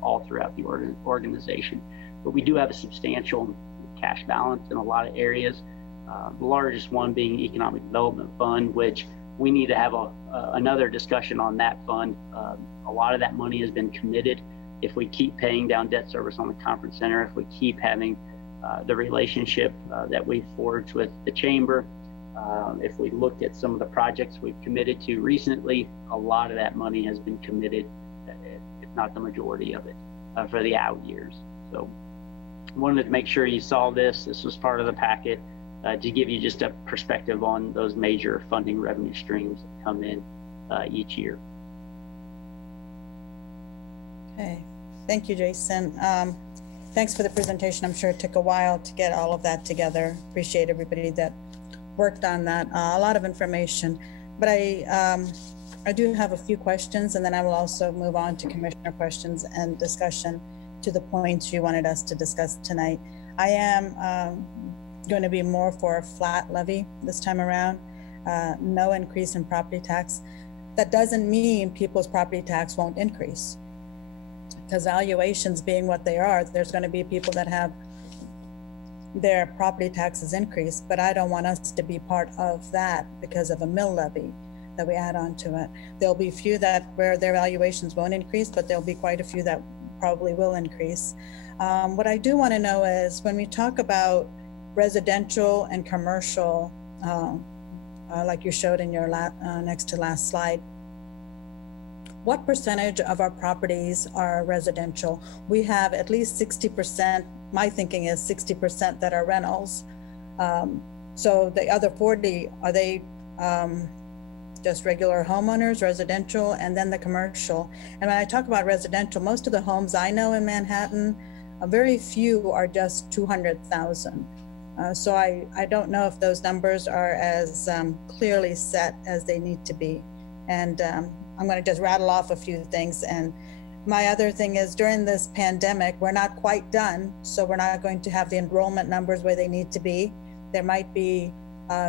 all throughout the organization. But we do have a substantial cash balance in a lot of areas. The largest one being Economic Development Fund, which we need to have another discussion on that fund. A lot of that money has been committed. If we keep paying down debt service on the conference center, if we keep having the relationship that we've forged with the chamber, if we look at some of the projects we've committed to recently, a lot of that money has been committed, if not the majority of it, for the out years. So wanted to make sure you saw this. This was part of the packet to give you just a perspective on those major funding revenue streams that come in each year. Okay, thank you, Jason. Thanks for the presentation. I'm sure it took a while to get all of that together. Appreciate everybody that worked on that. A lot of information, but I do have a few questions, and then I will also move on to commissioner questions and discussion to the points you wanted us to discuss tonight. I am going to be more for a flat levy this time around, no increase in property tax. That doesn't mean people's property tax won't increase, because valuations being what they are, there's going to be people that have their property taxes increased, but I don't want us to be part of that because of a mill levy that we add on to it. There'll be few that where their valuations won't increase, but there'll be quite a few that probably will increase. What I do want to know is when we talk about residential and commercial, like you showed in your next to last slide, what percentage of our properties are residential? We have at least 60%, my thinking is 60% that are rentals. So the other 40, are they just regular homeowners, residential, and then the commercial? And when I talk about residential, most of the homes I know in Manhattan, very few are just 200,000. So I don't know if those numbers are as clearly set as they need to be. And I'm going to just rattle off a few things. And my other thing is during this pandemic, we're not quite done. So we're not going to have the enrollment numbers where they need to be. There might be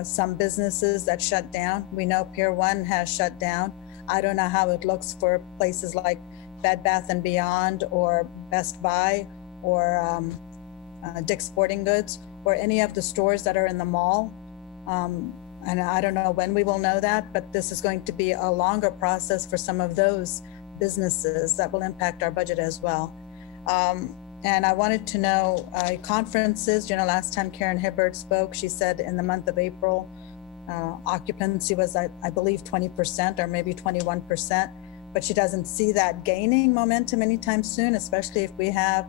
some businesses that shut down. We know Pier 1 has shut down. I don't know how it looks for places like Bed Bath & Beyond or Best Buy or Dick's Sporting Goods or any of the stores that are in the mall. And I don't know when we will know that, but this is going to be a longer process for some of those businesses that will impact our budget as well. And I wanted to know conferences. Last time Karen Hibbert spoke, she said in the month of April, occupancy was, I believe, 20% or maybe 21%, but she doesn't see that gaining momentum anytime soon, especially if we have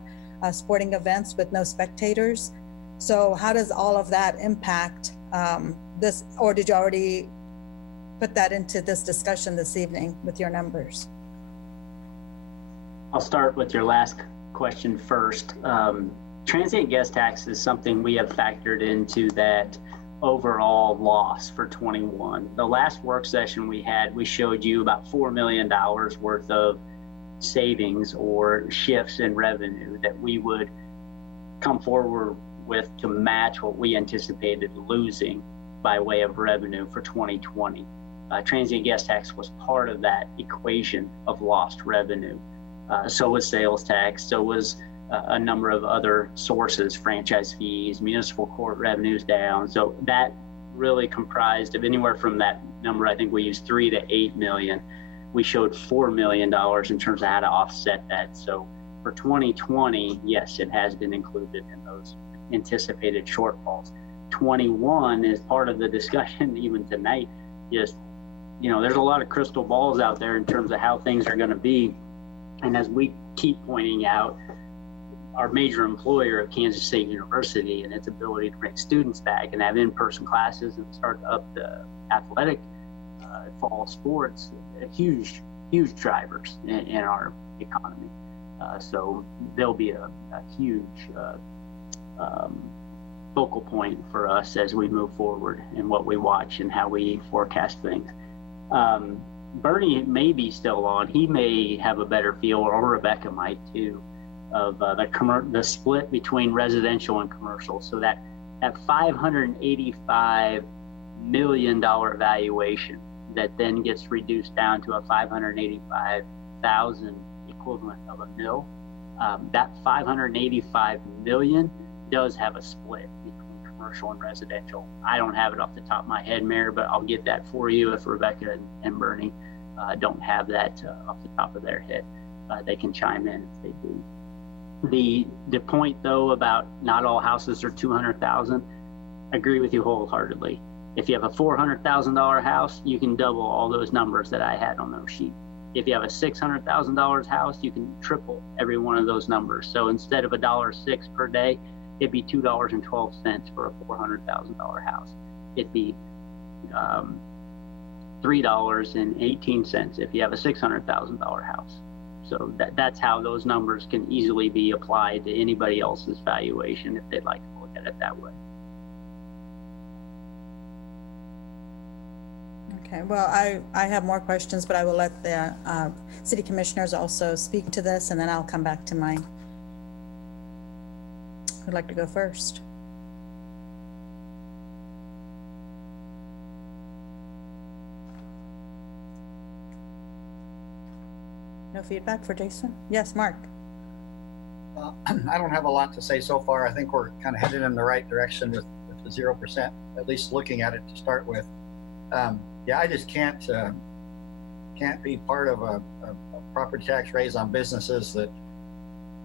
sporting events with no spectators. So how does all of that impact this, or did you already put that into this discussion this evening with your numbers? I'll start with your last question first. Transient guest tax is something we have factored into that overall loss for 21. The last work session we had, we showed you about $4 million worth of savings or shifts in revenue that we would come forward with to match what we anticipated losing by way of revenue for 2020. Transient guest tax was part of that equation of lost revenue. So was sales tax, so was a number of other sources, franchise fees, municipal court revenues down. So that really comprised of anywhere from that number, I think we used 3 to 8 million. We showed $4 million in terms of how to offset that. So for 2020, yes, it has been included in those anticipated shortfalls. 21 is part of the discussion even tonight. Just, there's a lot of crystal balls out there in terms of how things are going to be. And as we keep pointing out, our major employer at Kansas State University and its ability to bring students back and have in-person classes and start up the athletic fall sports, huge drivers in our economy. So there'll be a huge focal point for us as we move forward in what we watch and how we forecast things. Bernie may be still on. He may have a better feel, or Rebecca might too, of the split between residential and commercial. So that $585 million valuation that then gets reduced down to a 585,000 equivalent of a mil. That 585 million does have a split between commercial and residential. I don't have it off the top of my head, Mayor, but I'll get that for you if Rebecca and Bernie don't have that off the top of their head. They can chime in if they do. The point though about not all houses are 200,000, I agree with you wholeheartedly. If you have a $400,000 house, you can double all those numbers that I had on those sheets. If you have a $600,000 house, you can triple every one of those numbers. So instead of $1.06 per day, it'd be $2.12 for a $400,000 house. It'd be $3.18 if you have a $600,000 house. So that's how those numbers can easily be applied to anybody else's valuation if they'd like to look at it that way. Okay, well, I have more questions, but I will let the city commissioners also speak to this, and then I'll come back to mine. Who'd like to go first? No feedback for Jason? Yes, Mark. I don't have a lot to say so far. I think we're kind of headed in the right direction with the 0%, at least looking at it to start with. Yeah, I just can't be part of a property tax raise on businesses that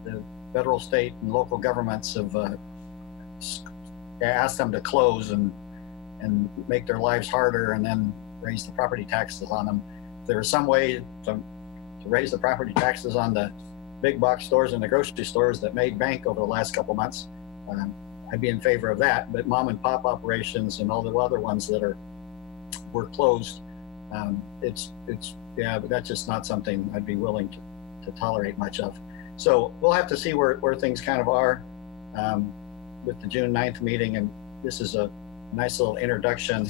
the federal, state, and local governments have asked them to close and make their lives harder, and then raise the property taxes on them. If there was some way to raise the property taxes on the big box stores and the grocery stores that made bank over the last couple months, I'd be in favor of that. But mom and pop operations and all the other ones that were closed, yeah, but that's just not something I'd be willing to tolerate much of. So we'll have to see where things kind of are with the June 9th meeting, and this is a nice little introduction.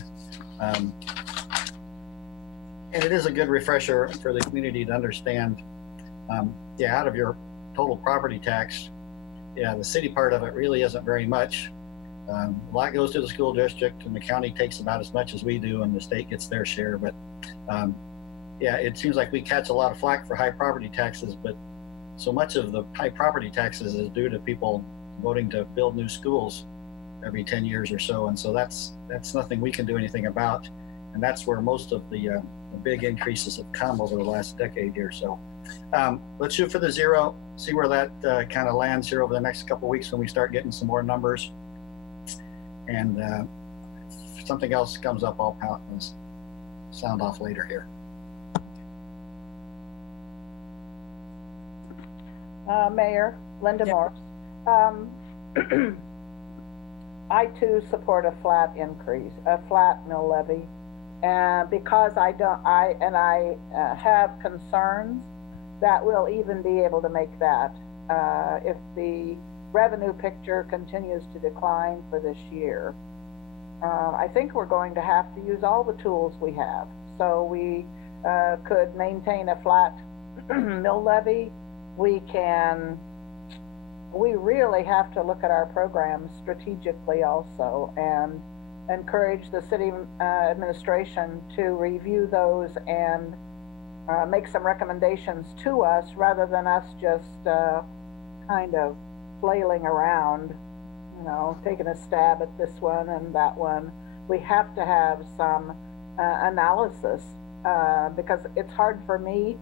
And it is a good refresher for the community to understand, yeah, out of your total property tax, yeah, the city part of it really isn't very much. A lot goes to the school district, and the county takes about as much as we do, and the state gets their share. But yeah, it seems like we catch a lot of flack for high property taxes, but so much of the high property taxes is due to people voting to build new schools every 10 years or so. And so that's nothing we can do anything about. And that's where most of the big increases have come over the last decade here. So let's shoot for the zero, see where that kind of lands here over the next couple of weeks when we start getting some more numbers. And if something else comes up, I'll sound off later here. Mayor, Linda Yeah. Morse. I too support a flat increase, a flat mill levy. And because I have concerns that we'll even be able to make that if the revenue picture continues to decline for this year. I think we're going to have to use all the tools we have. So we could maintain a flat mill levy. We really have to look at our programs strategically also and encourage the city administration to review those and make some recommendations to us rather than us just kind of flailing around, you know, taking a stab at this one and that one. We have to have some analysis because it's hard for me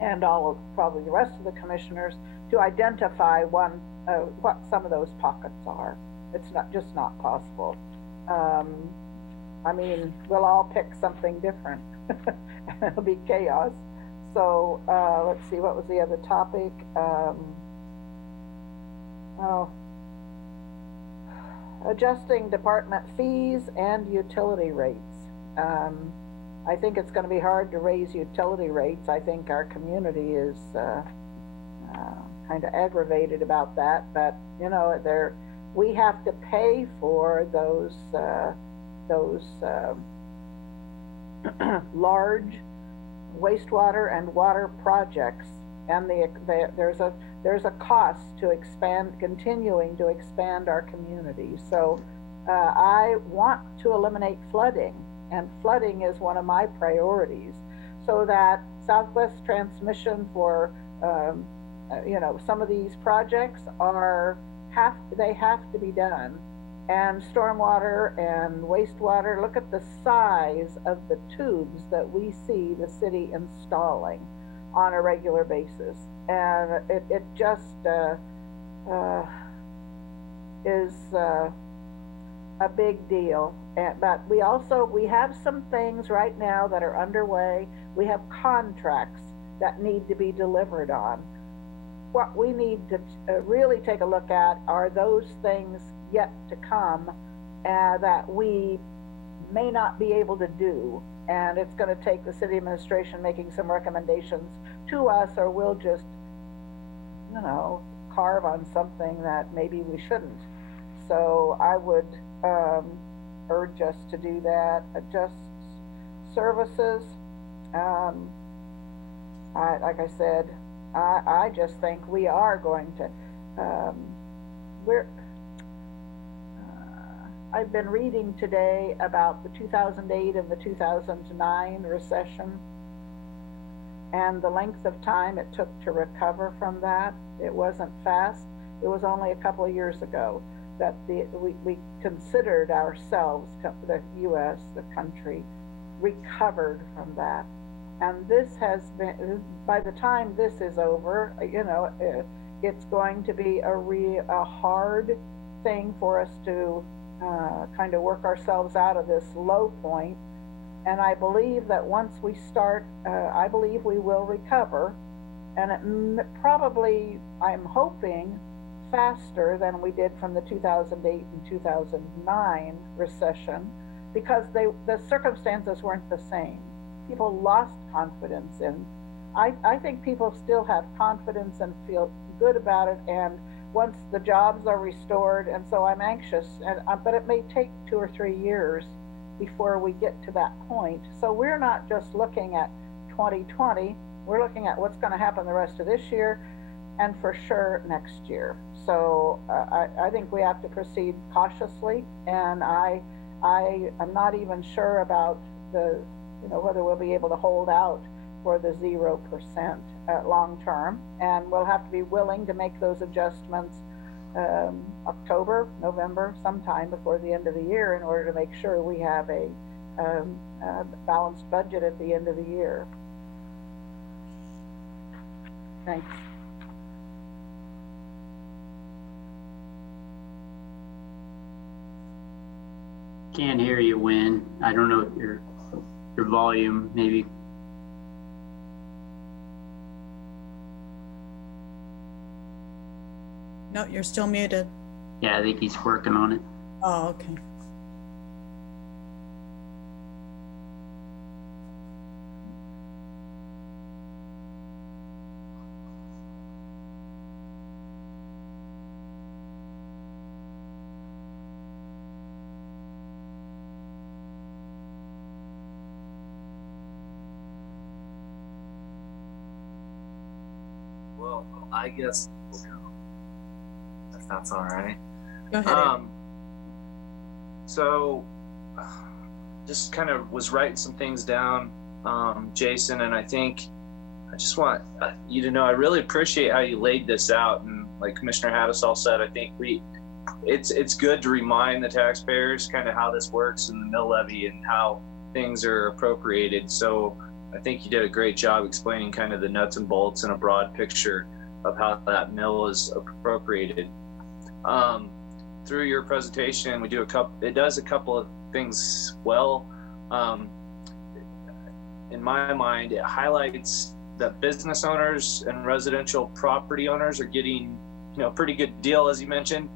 and all of probably the rest of the commissioners to identify what some of those pockets are. It's not possible. I mean, we'll all pick something different. It'll be chaos. So let's see, what was the other topic? Adjusting department fees and utility rates. I think it's going to be hard to raise utility rates. I think our community is kind of aggravated about that, but you know, we have to pay for those large wastewater and water projects, and there's a cost to continuing to expand our community. So I want to eliminate flooding, and flooding is one of my priorities, so that Southwest Transmission for some of these projects have to be done. And stormwater and wastewater, look at the size of the tubes that we see the city installing on a regular basis. And it just is a big deal. But we have some things right now that are underway. We have contracts that need to be delivered on. What we need to really take a look at are those things yet to come that we may not be able to do. And it's going to take the city administration making some recommendations to us, or we'll just, carve on something that maybe we shouldn't. So I would urge us to do that. Adjust services. Like I said, I just think we are going to, I've been reading today about the 2008 and the 2009 recession and the length of time it took to recover from that. It wasn't fast. It was only a couple of years ago that we considered ourselves, the U.S., the country, recovered from that. And this has been, by the time this is over, it's going to be a hard thing for us to kind of work ourselves out of this low point. And I believe that once we start, I believe we will recover. And it probably, I'm hoping, faster than we did from the 2008 and 2009 recession, because the circumstances weren't the same. People lost confidence in. I think people still have confidence and feel good about it, and once the jobs are restored, and so I'm anxious, but it may take 2 or 3 years before we get to that point. So we're not just looking at 2020, we're looking at what's going to happen the rest of this year, and for sure next year. So I think we have to proceed cautiously, and I am not even sure about whether we'll be able to hold out for the 0% long term, and we'll have to be willing to make those adjustments October, November, sometime before the end of the year, in order to make sure we have a balanced budget at the end of the year. Thanks. Can't hear you, Wynn. I don't know if your volume maybe. No, you're still muted. Yeah, I think he's working on it. Oh, okay. Well, I guess we'll go, if that's all right. Go ahead. So just kind of was writing some things down, Jason, and I think I just want you to know I really appreciate how you laid this out. And like Commissioner Hattusall said, I think it's good to remind the taxpayers kind of how this works in the mill levy and how things are appropriated. So I think you did a great job explaining kind of the nuts and bolts and a broad picture of how that mill is appropriated. Through your presentation, it does a couple of things well. In my mind, it highlights that business owners and residential property owners are getting, a pretty good deal, as you mentioned,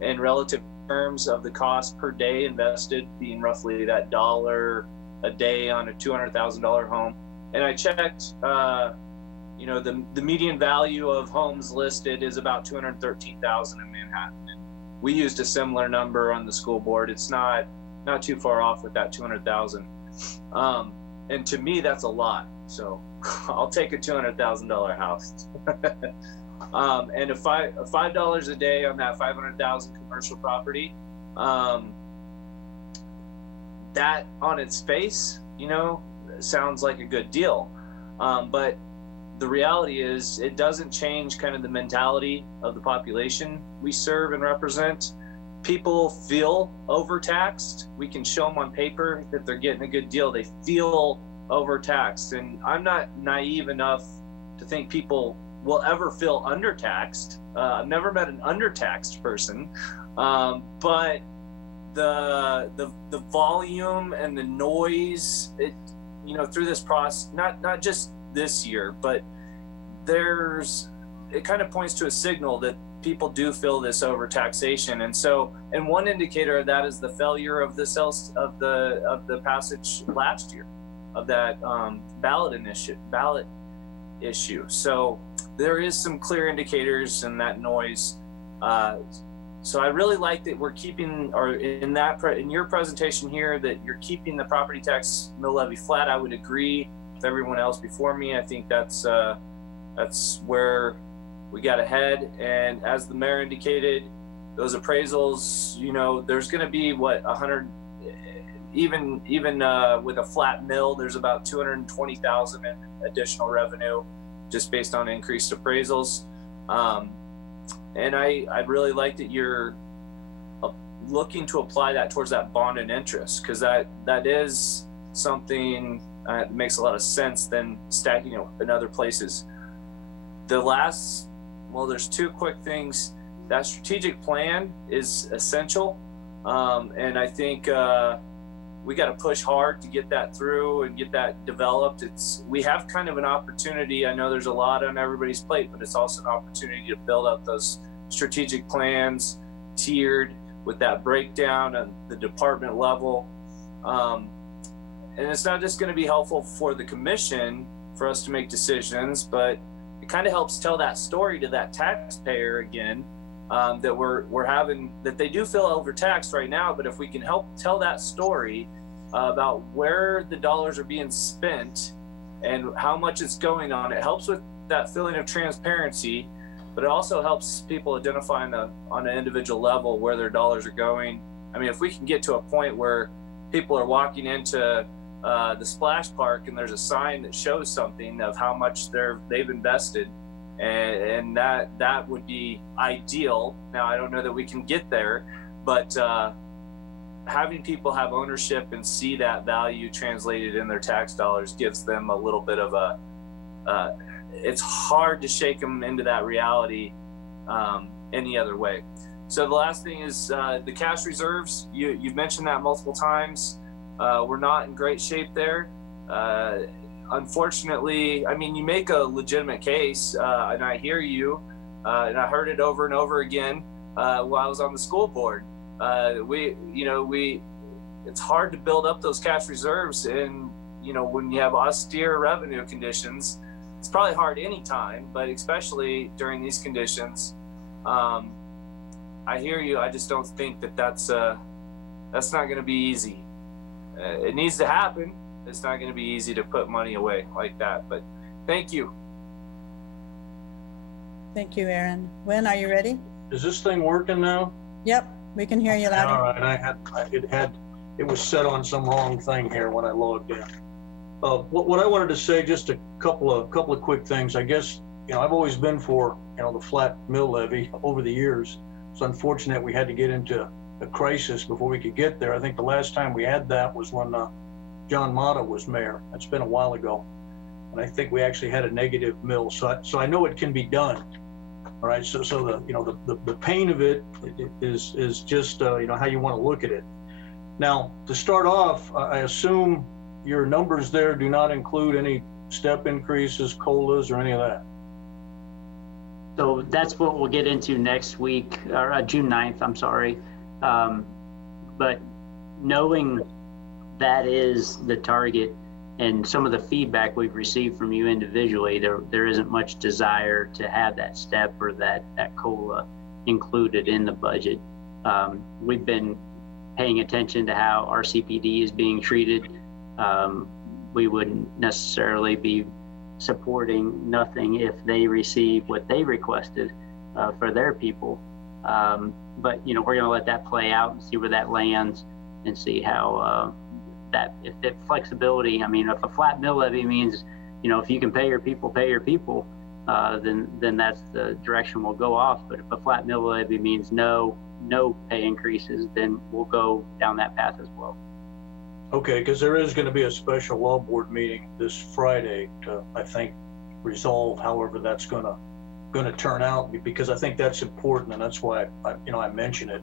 in relative terms of the cost per day invested being roughly that $1 a day on a $200,000 home. And I checked, the median value of homes listed is about $213,000 in Manhattan. And we used a similar number on the school board. It's not too far off with that $200,000. And to me, that's a lot. So I'll take a $200,000 house. And if $5 a day on that 500,000 commercial property, that on its face, sounds like a good deal. But the reality is it doesn't change kind of the mentality of the population we serve and represent. People feel overtaxed. We can show them on paper that they're getting a good deal. They feel overtaxed. And I'm not naive enough to think people will ever feel undertaxed. I've never met an undertaxed person. But the volume and the noise, through this process, not just this year, but it kind of points to a signal that people do feel this overtaxation. And one indicator of that is the failure of the passage last year of that ballot issue. So there is some clear indicators in that noise. So I really like that we're keeping, or in your presentation here, that you're keeping the property tax mill levy flat. I would agree with everyone else before me. I think that's where we got ahead. And as the mayor indicated, those appraisals, there's going to be 100, even with a flat mill, there's about 220,000 in additional revenue just based on increased appraisals. And I really like that you're looking to apply that towards that bond and interest, because that is something that makes a lot of sense than stacking it in other places. There's two quick things. That strategic plan is essential. And I think we got to push hard to get that through and get that developed. We have kind of an opportunity. I know there's a lot on everybody's plate, but it's also an opportunity to build out those strategic plans tiered with that breakdown at the department level. And it's not just going to be helpful for the commission for us to make decisions, but it kind of helps tell that story to that taxpayer again, that we're having, that they do feel overtaxed right now. But if we can help tell that story about where the dollars are being spent and how much it's going on, it helps with that feeling of transparency. but it also helps people identify on an individual level where their dollars are going. I mean, if we can get to a point where people are walking into the splash park and there's a sign that shows something of how much they've invested, and that would be ideal. Now, I don't know that we can get there, but having people have ownership and see that value translated in their tax dollars gives them a little bit of it's hard to shake them into that reality any other way. So the last thing is the cash reserves. You've mentioned that multiple times. We're not in great shape there. Unfortunately, I mean, you make a legitimate case, and I hear you, and I heard it over and over again while I was on the school board. It's hard to build up those cash reserves, and when you have austere revenue conditions, it's probably hard any time, but especially during these conditions. I hear you. I just don't think that's not going to be easy. It needs to happen. It's not going to be easy to put money away like that. But thank you. Thank you, Aaron. Wynn, are you ready? Is this thing working now? Yep, we can hear you loud. All right, it was set on some wrong thing here when I logged in. What I wanted to say, just a couple of quick things. I guess, I've always been for, the flat mill levy over the years. It's unfortunate we had to get into a crisis before we could get there. I think the last time we had that was when John Mata was mayor. That's been a while ago. And I think we actually had a negative mill. So I know it can be done. All right. So the pain of it is just, how you want to look at it. Now, to start off, I assume your numbers there do not include any step increases, COLAs, or any of that. So that's what we'll get into next week, or June 9th, I'm sorry. But knowing that is the target and some of the feedback we've received from you individually, there isn't much desire to have that step or that COLA included in the budget. We've been paying attention to how our CPD is being treated. We wouldn't necessarily be supporting nothing if they receive what they requested for their people. But we're going to let that play out and see where that lands and see how if that flexibility. I mean, if a flat mill levy means, if you can pay your people, then that's the direction we'll go off. But if a flat mill levy means no pay increases, then we'll go down that path as well. Okay, because there is going to be a special law board meeting this Friday to, I think, resolve however that's going to turn out, because I think that's important, and that's why I mention it.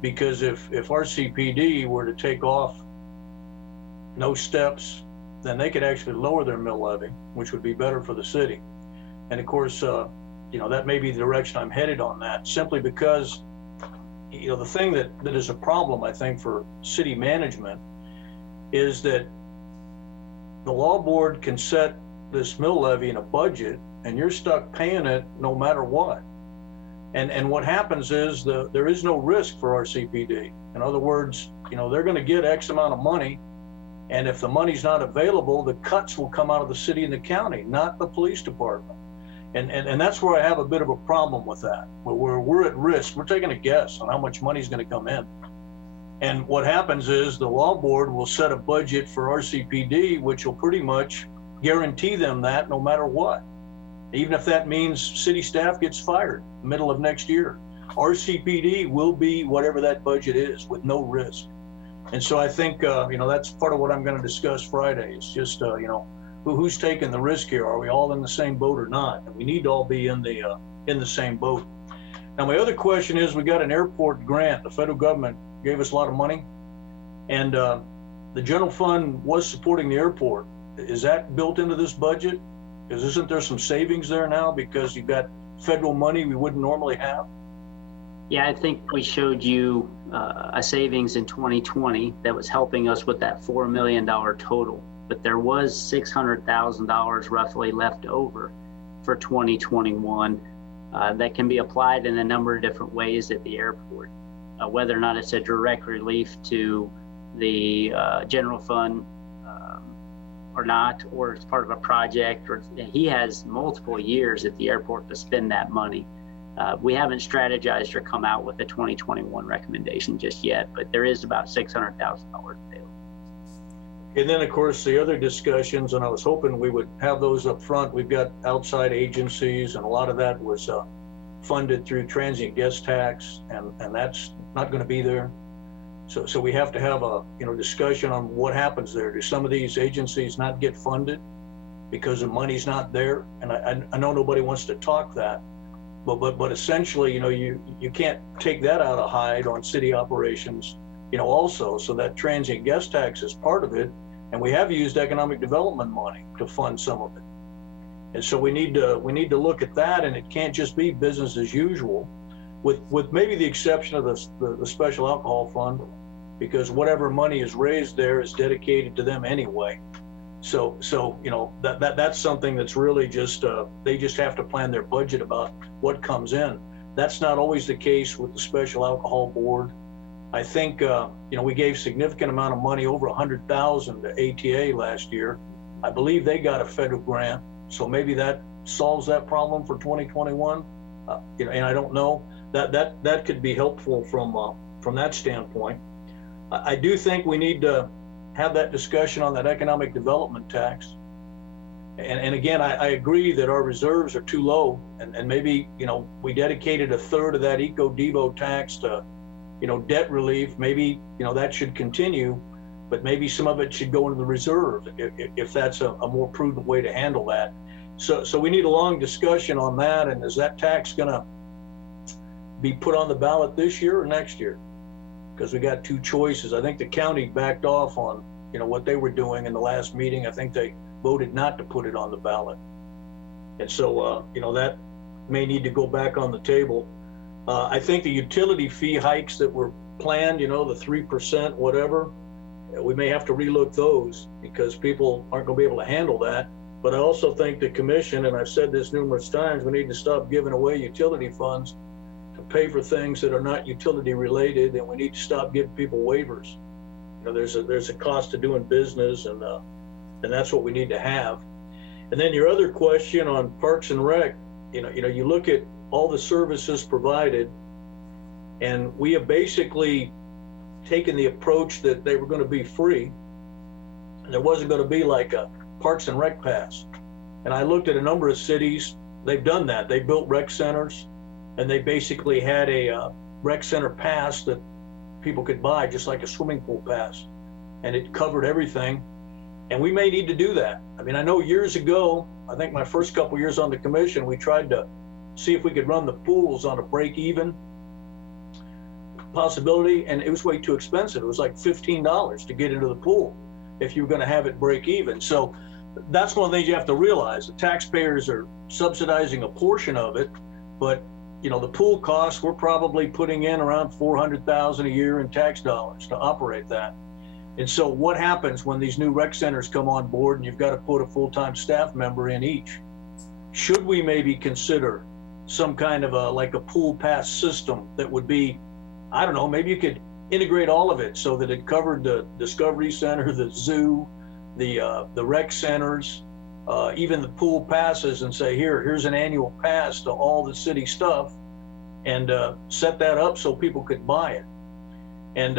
Because if our CPD were to take off no steps, then they could actually lower their mill levy, which would be better for the city. And of course, that may be the direction I'm headed on that, simply because, the thing that is a problem, I think, for city management is that the law board can set this mill levy in a budget and you're stuck paying it no matter what. And what happens is there is no risk for our CPD. In other words, they're going to get X amount of money, and if the money's not available, the cuts will come out of the city and the county, not the police department. And that's where I have a bit of a problem with that. We're at risk. We're taking a guess on how much money is going to come in. And what happens is the law board will set a budget for RCPD, which will pretty much guarantee them that no matter what. Even if that means city staff gets fired middle of next year, RCPD will be whatever that budget is with no risk. And so I think, that's part of what I'm going to discuss Friday. It's just, who's taking the risk here? Are we all in the same boat or not? And we need to all be in the same boat. Now, my other question is, we got an airport grant. The federal government gave us a lot of money, and the general fund was supporting the airport. Is that built into this budget? Because isn't there some savings there now because you've got federal money we wouldn't normally have? Yeah, I think we showed you a savings in 2020 that was helping us with that $4 million total, but there was $600,000 roughly left over for 2021 that can be applied in a number of different ways at the airport. Whether or not it's a direct relief to the general fund or not, or it's part of a project, or he has multiple years at the airport to spend that money. We haven't strategized or come out with a 2021 recommendation just yet, but there is about $600,000 available. And then, of course, the other discussions, and I was hoping we would have those up front. We've got outside agencies, and a lot of that was funded through transient guest tax, and that's not going to be there. So we have to have a discussion on what happens there. Do some of these agencies not get funded because the money's not there? And I know nobody wants to talk that, but essentially, you can't take that out of hide on city operations, also. So that transient guest tax is part of it, and we have used economic development money to fund some of it. And so we need to look at that, and it can't just be business as usual, with maybe the exception of the special alcohol fund, because whatever money is raised there is dedicated to them anyway. So that's something that's really just they just have to plan their budget about what comes in. That's not always the case with the special alcohol board. I think we gave significant amount of money, over $100,000 to ATA last year. I believe they got a federal grant, so maybe that solves that problem for 2021. And I don't know, that could be helpful from that standpoint. I do think we need to have that discussion on that economic development tax. And again, I agree that our reserves are too low, and maybe, we dedicated a third of that Eco-Devo tax to, debt relief. Maybe, that should continue, but maybe some of it should go into the reserve if that's a more prudent way to handle that. So we need a long discussion on that. And is that tax gonna be put on the ballot this year or next year? Because we got two choices. I think the county backed off on, what they were doing in the last meeting. I think they voted not to put it on the ballot. And so, that may need to go back on the table. I think the utility fee hikes that were planned, the 3%, whatever, we may have to relook those because people aren't gonna be able to handle that. But I also think the commission, and I've said this numerous times, we need to stop giving away utility funds to pay for things that are not utility related, and we need to stop giving people waivers. There's a cost to doing business, and that's what we need to have. And then your other question on Parks and Rec, you look at all the services provided, and we have basically taken the approach that they were going to be free, and there wasn't going to be like a Parks and Rec pass. And I looked at a number of cities, they've done that. They built rec centers, and they basically had a rec center pass that people could buy, just like a swimming pool pass, and it covered everything. And we may need to do that. I mean, I know years ago, I think my first couple years on the commission, we tried to see if we could run the pools on a break-even possibility, and it was way too expensive. It was like $15 to get into the pool if you were going to have it break even. So that's one of the things you have to realize. The taxpayers are subsidizing a portion of it, but the pool costs, we're probably putting in around $400,000 a year in tax dollars to operate that. And so what happens when these new rec centers come on board and you've got to put a full-time staff member in each? Should we maybe consider some kind of like a pool pass system that would be, I don't know, maybe you could integrate all of it so that it covered the Discovery Center, the zoo, the rec centers, even the pool passes, and say, here's an annual pass to all the city stuff, and set that up so people could buy it. And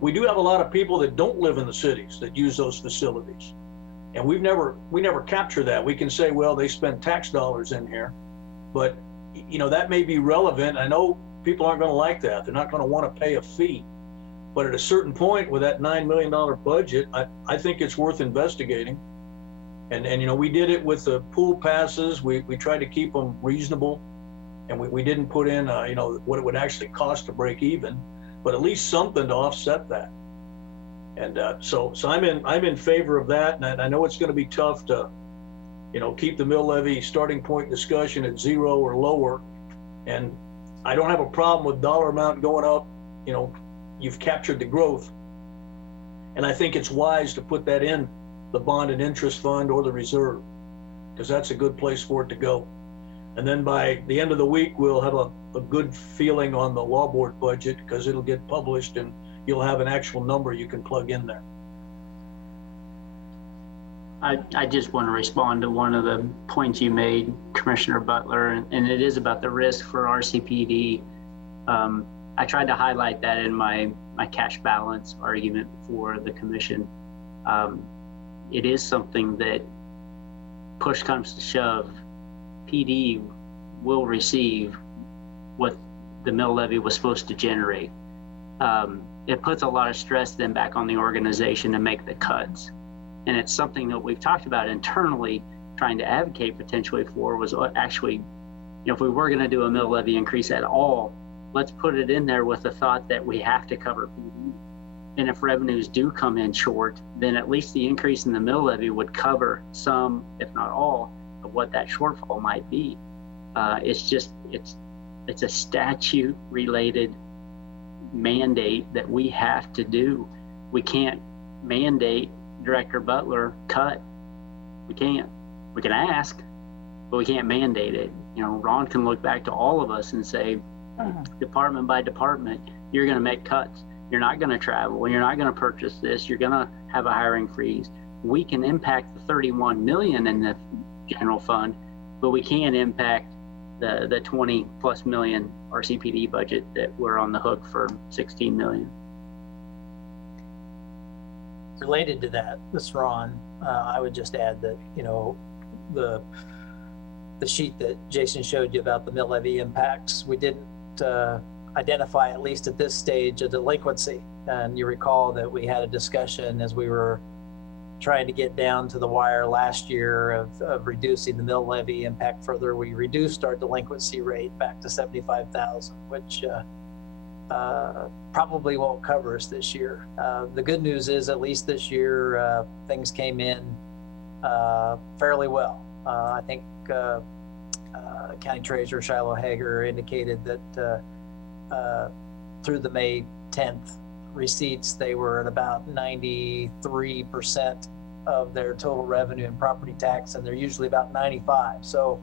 we do have a lot of people that don't live in the cities that use those facilities, and we never capture that. We can say, well, they spend tax dollars in here, but that may be relevant. I know people aren't going to like that. They're not going to want to pay a fee. But at a certain point with that $9 million budget, I think it's worth investigating. And we did it with the pool passes. We tried to keep them reasonable, and we didn't put in what it would actually cost to break even, but at least something to offset that. And so I'm in favor of that. And I know it's going to be tough to keep the mill levy starting point discussion at 0 or lower. And I don't have a problem with dollar amount going up. You've captured the growth. And I think it's wise to put that in the bond and interest fund or the reserve, because that's a good place for it to go. And then by the end of the week, we'll have a good feeling on the law board budget, because it'll get published and you'll have an actual number you can plug in there. I just want to respond to one of the points you made, Commissioner Butler, and it is about the risk for RCPD. I tried to highlight that in my cash balance argument for the commission. It is something that, push comes to shove, PD will receive what the mill levy was supposed to generate. It puts a lot of stress then back on the organization to make the cuts. And it's something that we've talked about internally, trying to advocate potentially for, was actually, if we were going to do a mill levy increase at all, let's put it in there with the thought that we have to cover PD. And if revenues do come in short, then at least the increase in the mill levy would cover some, if not all, of what that shortfall might be. It's a statute related mandate that we have to do. We can't mandate Director Butler cut. We can't. We can ask, but we can't mandate it. Ron can look back to all of us and say, department by department, you're going to make cuts. You're not going to travel. You're not going to purchase this. You're going to have a hiring freeze. We can impact the 31 million in the general fund, but we can't impact the 20 plus million RCPD budget that we're on the hook for 16 million. Related to that, this is Ron, I would just add that, the sheet that Jason showed you about the mill levy impacts, we didn't identify, at least at this stage, a delinquency. And you recall that we had a discussion as we were trying to get down to the wire last year of reducing the mill levy impact further. We reduced our delinquency rate back to 75,000, which probably won't cover us this year. The good news is, at least this year, things came in fairly well. I think County Treasurer Shiloh Hager indicated that through the May 10th receipts, they were at about 93% of their total revenue and property tax, and they're usually about 95. So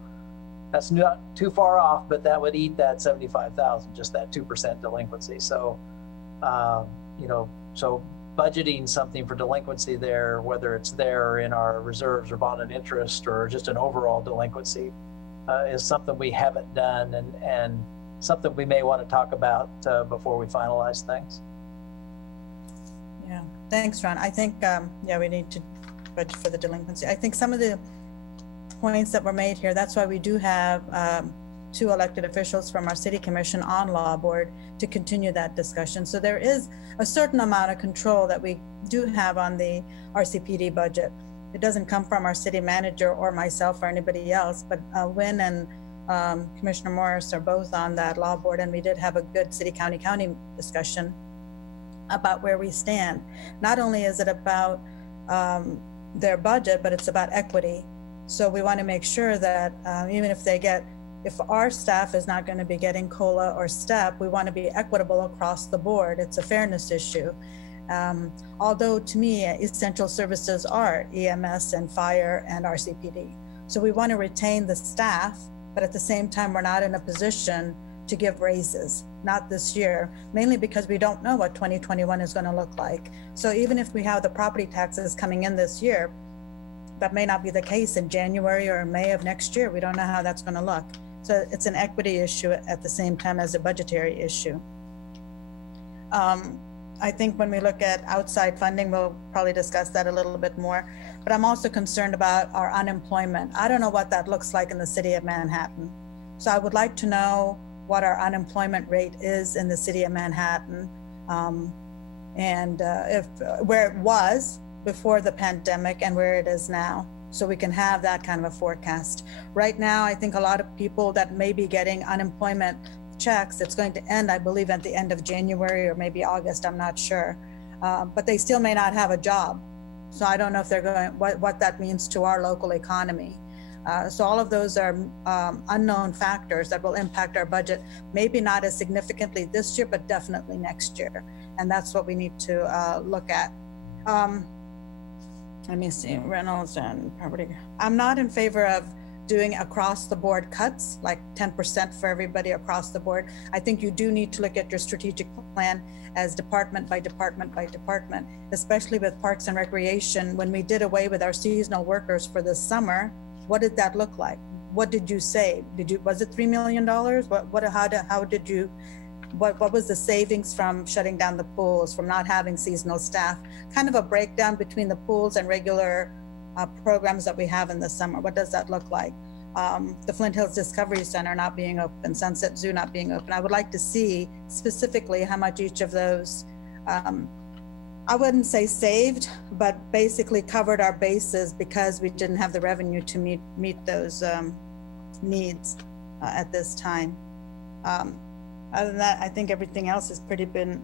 that's not too far off, but that would eat that 75,000, just that 2% delinquency. So, so budgeting something for delinquency there, whether it's there in our reserves or bond and interest or just an overall delinquency, is something we haven't done, and something we may want to talk about before we finalize things. Yeah, thanks, Ron. I think, we need to budget for the delinquency. I think some of the points that were made here, that's why we do have 2 elected officials from our city commission on law board to continue that discussion. So there is a certain amount of control that we do have on the RCPD budget. It doesn't come from our city manager or myself or anybody else, but Wynn and Commissioner Morris are both on that law board, and we did have a good city-county discussion about where we stand. Not only is it about their budget, but it's about equity. So we want to make sure that even if our staff is not going to be getting COLA or STEP, we want to be equitable across the board. It's a fairness issue. Although to me, essential services are EMS and fire and RCPD. So we want to retain the staff, but at the same time, we're not in a position to give raises, not this year, mainly because we don't know what 2021 is going to look like. So even if we have the property taxes coming in this year, that may not be the case in January or May of next year. We don't know how that's going to look. So it's an equity issue at the same time as a budgetary issue. I think when we look at outside funding, we'll probably discuss that a little bit more, but I'm also concerned about our unemployment. I don't know what that looks like in the city of Manhattan. So I would like to know what our unemployment rate is in the city of Manhattan, and where it was before the pandemic and where it is now, so we can have that kind of a forecast. Right now, I think a lot of people that may be getting unemployment checks, it's going to end, I believe, at the end of January or maybe August, I'm not sure. But they still may not have a job. So I don't know if they're going, what that means to our local economy. So all of those are unknown factors that will impact our budget, maybe not as significantly this year, but definitely next year. And that's what we need to look at. Let me see, Reynolds and property. I'm not in favor of doing across the board cuts, like 10% for everybody across the board. I think you do need to look at your strategic plan as department by department by department, especially with Parks and Recreation. When we did away with our seasonal workers for this summer, what did that look like? What did you save? Was it $3 million? What was the savings from shutting down the pools, from not having seasonal staff? Kind of a breakdown between the pools and regular programs that we have in the summer. What does that look like? The Flint Hills Discovery Center not being open, Sunset Zoo not being open. I would like to see specifically how much each of those, I wouldn't say saved, but basically covered our bases because we didn't have the revenue to meet those needs at this time. Other than that, I think everything else has pretty been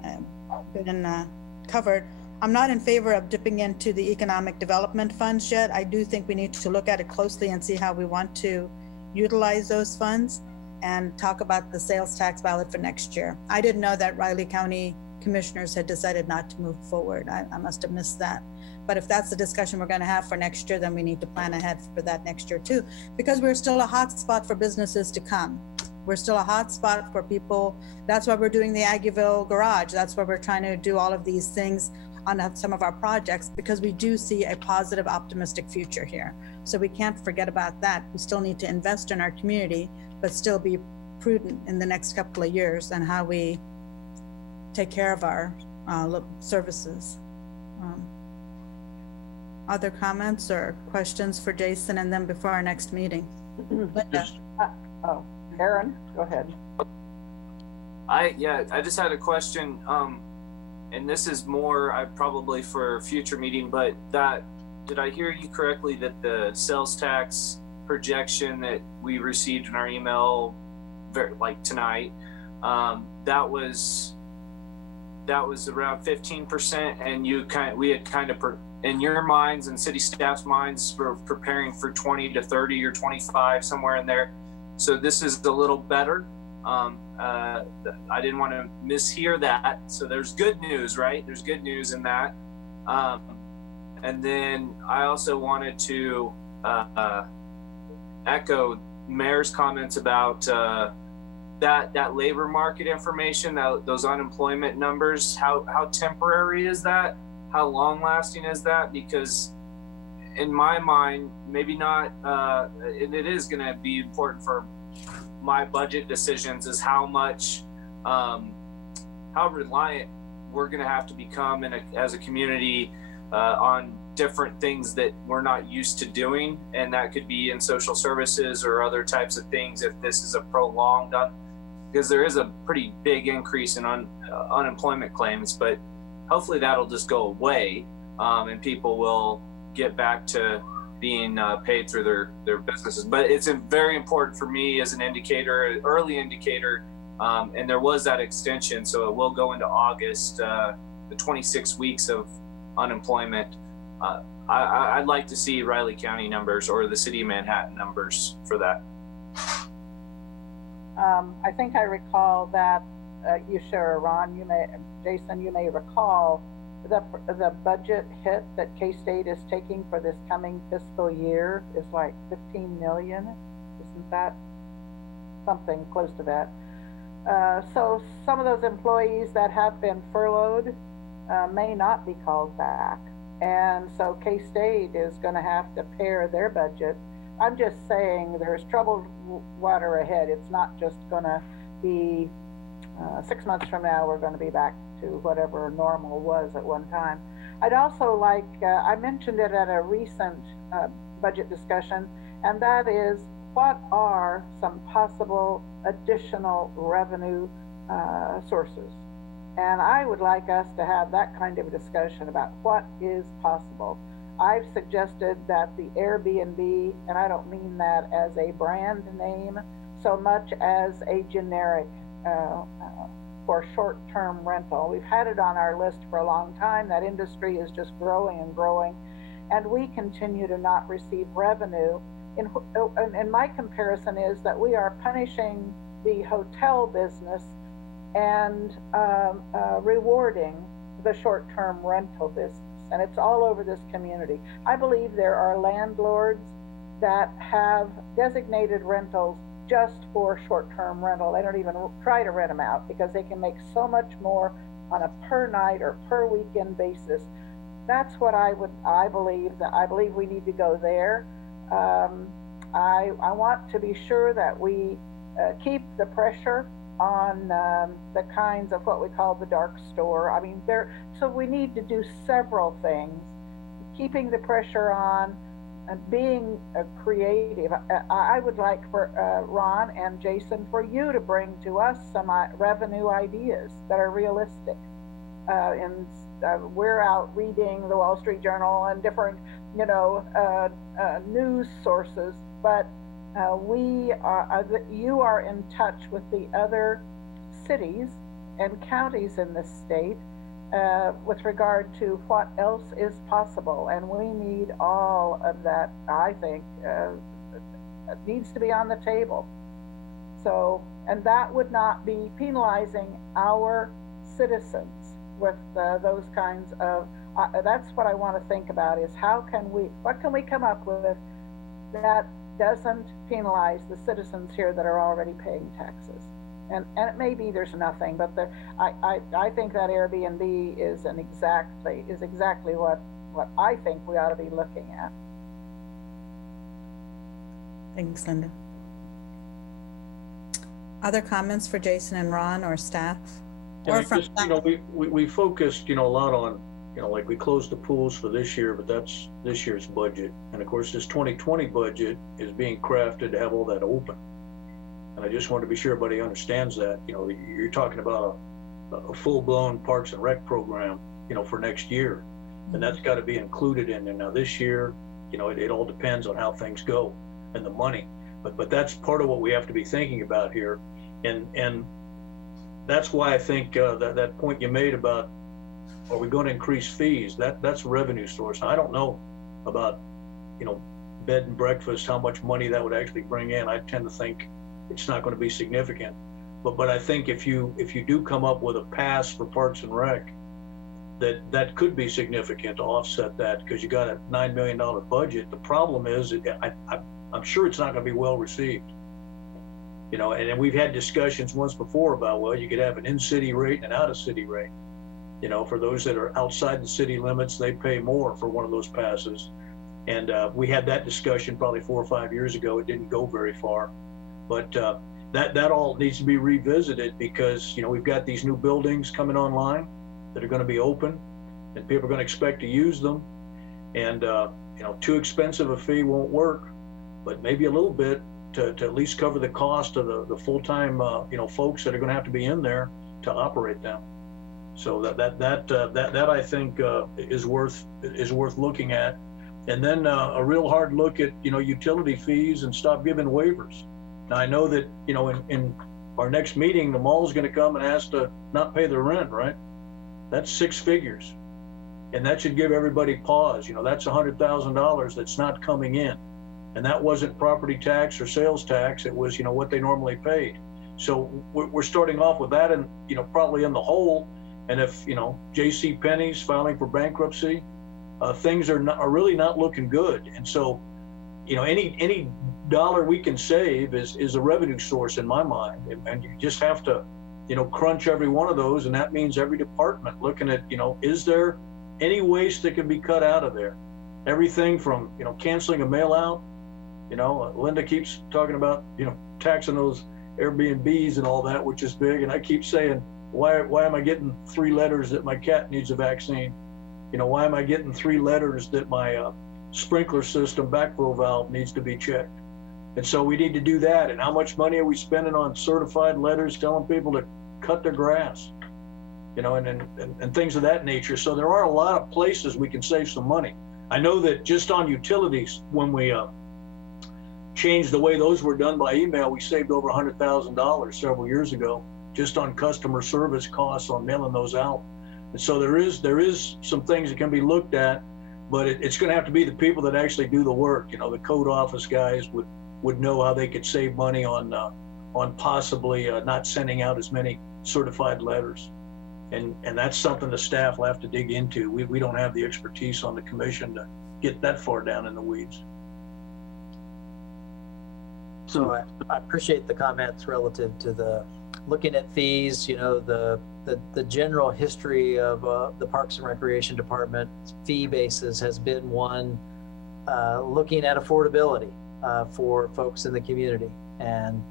covered. I'm not in favor of dipping into the economic development funds yet. I do think we need to look at it closely and see how we want to utilize those funds and talk about the sales tax ballot for next year. I didn't know that Riley County commissioners had decided not to move forward. I must have missed that. But if that's the discussion we're going to have for next year, then we need to plan ahead for that next year too, because we're still a hot spot for businesses to come. We're still a hot spot for people. That's why we're doing the Aggieville Garage. That's why we're trying to do all of these things on some of our projects, because we do see a positive, optimistic future here. So we can't forget about that. We still need to invest in our community, but still be prudent in the next couple of years and how we take care of our services. Other comments or questions for Jason, and then before our next meeting? Linda. Aaron, go ahead. I just had a question, and this is more probably for a future meeting, but did I hear you correctly that the sales tax projection that we received in our email like tonight, that was around 15%, and we had kind of in your minds and city staff's minds for preparing for 20 to 30 or 25, somewhere in there. So this is a little better. I didn't want to mishear that. So there's good news, right? There's good news in that. And then I also wanted to echo Mayor's comments about that labor market information, those unemployment numbers. How temporary is that? How long lasting is that? Because in my mind, maybe not, it is going to be important for my budget decisions, is how much, how reliant we're going to have to become as a community on different things that we're not used to doing. And that could be in social services or other types of things if this is a prolonged, because there is a pretty big increase in unemployment claims, but hopefully that'll just go away, and people will get back to being paid through their businesses. But it's very important for me as an indicator, an early indicator, and there was that extension, so it will go into August, the 26 weeks of unemployment. I'd like to see Riley County numbers or the City of Manhattan numbers for that. I think I recall that you share, Ron, Jason, you may recall the budget hit that K-State is taking for this coming fiscal year is like 15 million. Isn't that something close to that? So some of those employees that have been furloughed may not be called back. And so K-State is going to have to pare their budget. I'm just saying there's troubled water ahead. It's not just going to be 6 months from now, we're going to be back to whatever normal was at one time. I'd also like, I mentioned it at a recent budget discussion, and that is, what are some possible additional revenue sources? And I would like us to have that kind of a discussion about what is possible. I've suggested that the Airbnb, and I don't mean that as a brand name so much as a generic for short-term rental. We've had it on our list for a long time. That industry is just growing and growing, and we continue to not receive revenue. And my comparison is that we are punishing the hotel business and rewarding the short-term rental business. And it's all over this community. I believe there are landlords that have designated rentals just for short-term rental. They don't even try to rent them out because they can make so much more on a per night or per weekend basis. That's what I believe we need to go there. I want to be sure that we keep the pressure on the kinds of what we call the dark store. I mean, so we need to do several things, keeping the pressure on and being creative. I would like for Ron and Jason, for you to bring to us some revenue ideas that are realistic. We're out reading the Wall Street Journal and different, news sources, but you are in touch with the other cities and counties in this state with regard to what else is possible, and we need all of that. I think it needs to be on the table. So, and that would not be penalizing our citizens with those kinds of. That's what I want to think about: is what can we come up with that doesn't penalize the citizens here that are already paying taxes. And it may be there's nothing, but I think that Airbnb is exactly what I think we ought to be looking at. Thanks, Linda. Other comments for Jason and Ron or staff? Yeah, we focused, a lot on, like we closed the pools for this year, but that's this year's budget. And of course, this 2020 budget is being crafted to have all that open. And I just want to be sure everybody understands that. You're talking about a full-blown Parks and Rec program, for next year. And that's got to be included in there. Now this year, it all depends on how things go and the money. But that's part of what we have to be thinking about here. And that's why I think that point you made about, are we going to increase fees? That's a revenue source. Now, I don't know about, bed and breakfast, how much money that would actually bring in. I tend to think it's not going to be significant. But I think if you do come up with a pass for Parks and Rec, that could be significant to offset that, because you got a $9 million budget. The problem is, I'm sure it's not going to be well received. And we've had discussions once before about, well, you could have an in-city rate and an out-of-city rate. For those that are outside the city limits, they pay more for one of those passes. And we had that discussion probably 4 or 5 years ago. It didn't go very far. But that all needs to be revisited, because, we've got these new buildings coming online that are going to be open, and people are going to expect to use them. And, too expensive a fee won't work, but maybe a little bit to at least cover the cost of the full-time, folks that are going to have to be in there to operate them. So that I think is worth looking at. And then a real hard look at, utility fees, and stop giving waivers. Now, I know that, in our next meeting, the mall's going to come and ask to not pay their rent, right? That's 6 figures. And that should give everybody pause. That's $100,000 that's not coming in. And that wasn't property tax or sales tax. It was, what they normally paid. So we're starting off with that, and, probably in the hole. And if, J.C. Penney's filing for bankruptcy, things are really not looking good. And so, any dollar we can save is a revenue source in my mind. And you just have to, crunch every one of those. And that means every department looking at, is there any waste that can be cut out of there? Everything from, canceling a mail out. Linda keeps talking about, taxing those Airbnbs and all that, which is big. And I keep saying, why am I getting 3 letters that my cat needs a vaccine? Why am I getting 3 letters that my sprinkler system backflow valve needs to be checked? And so we need to do that. And how much money are we spending on certified letters telling people to cut their grass? And things of that nature. So there are a lot of places we can save some money. I know that just on utilities, when we changed the way those were done by email, we saved over $100,000 several years ago, just on customer service costs on mailing those out. And so there is some things that can be looked at, but it's going to have to be the people that actually do the work. The code office guys would know how they could save money on possibly not sending out as many certified letters. And that's something the staff will have to dig into. We don't have the expertise on the commission to get that far down in the weeds. So I appreciate the comments relative to the looking at fees, you know, the general history of the Parks and Recreation Department fee basis has been one looking at affordability for folks in the community. And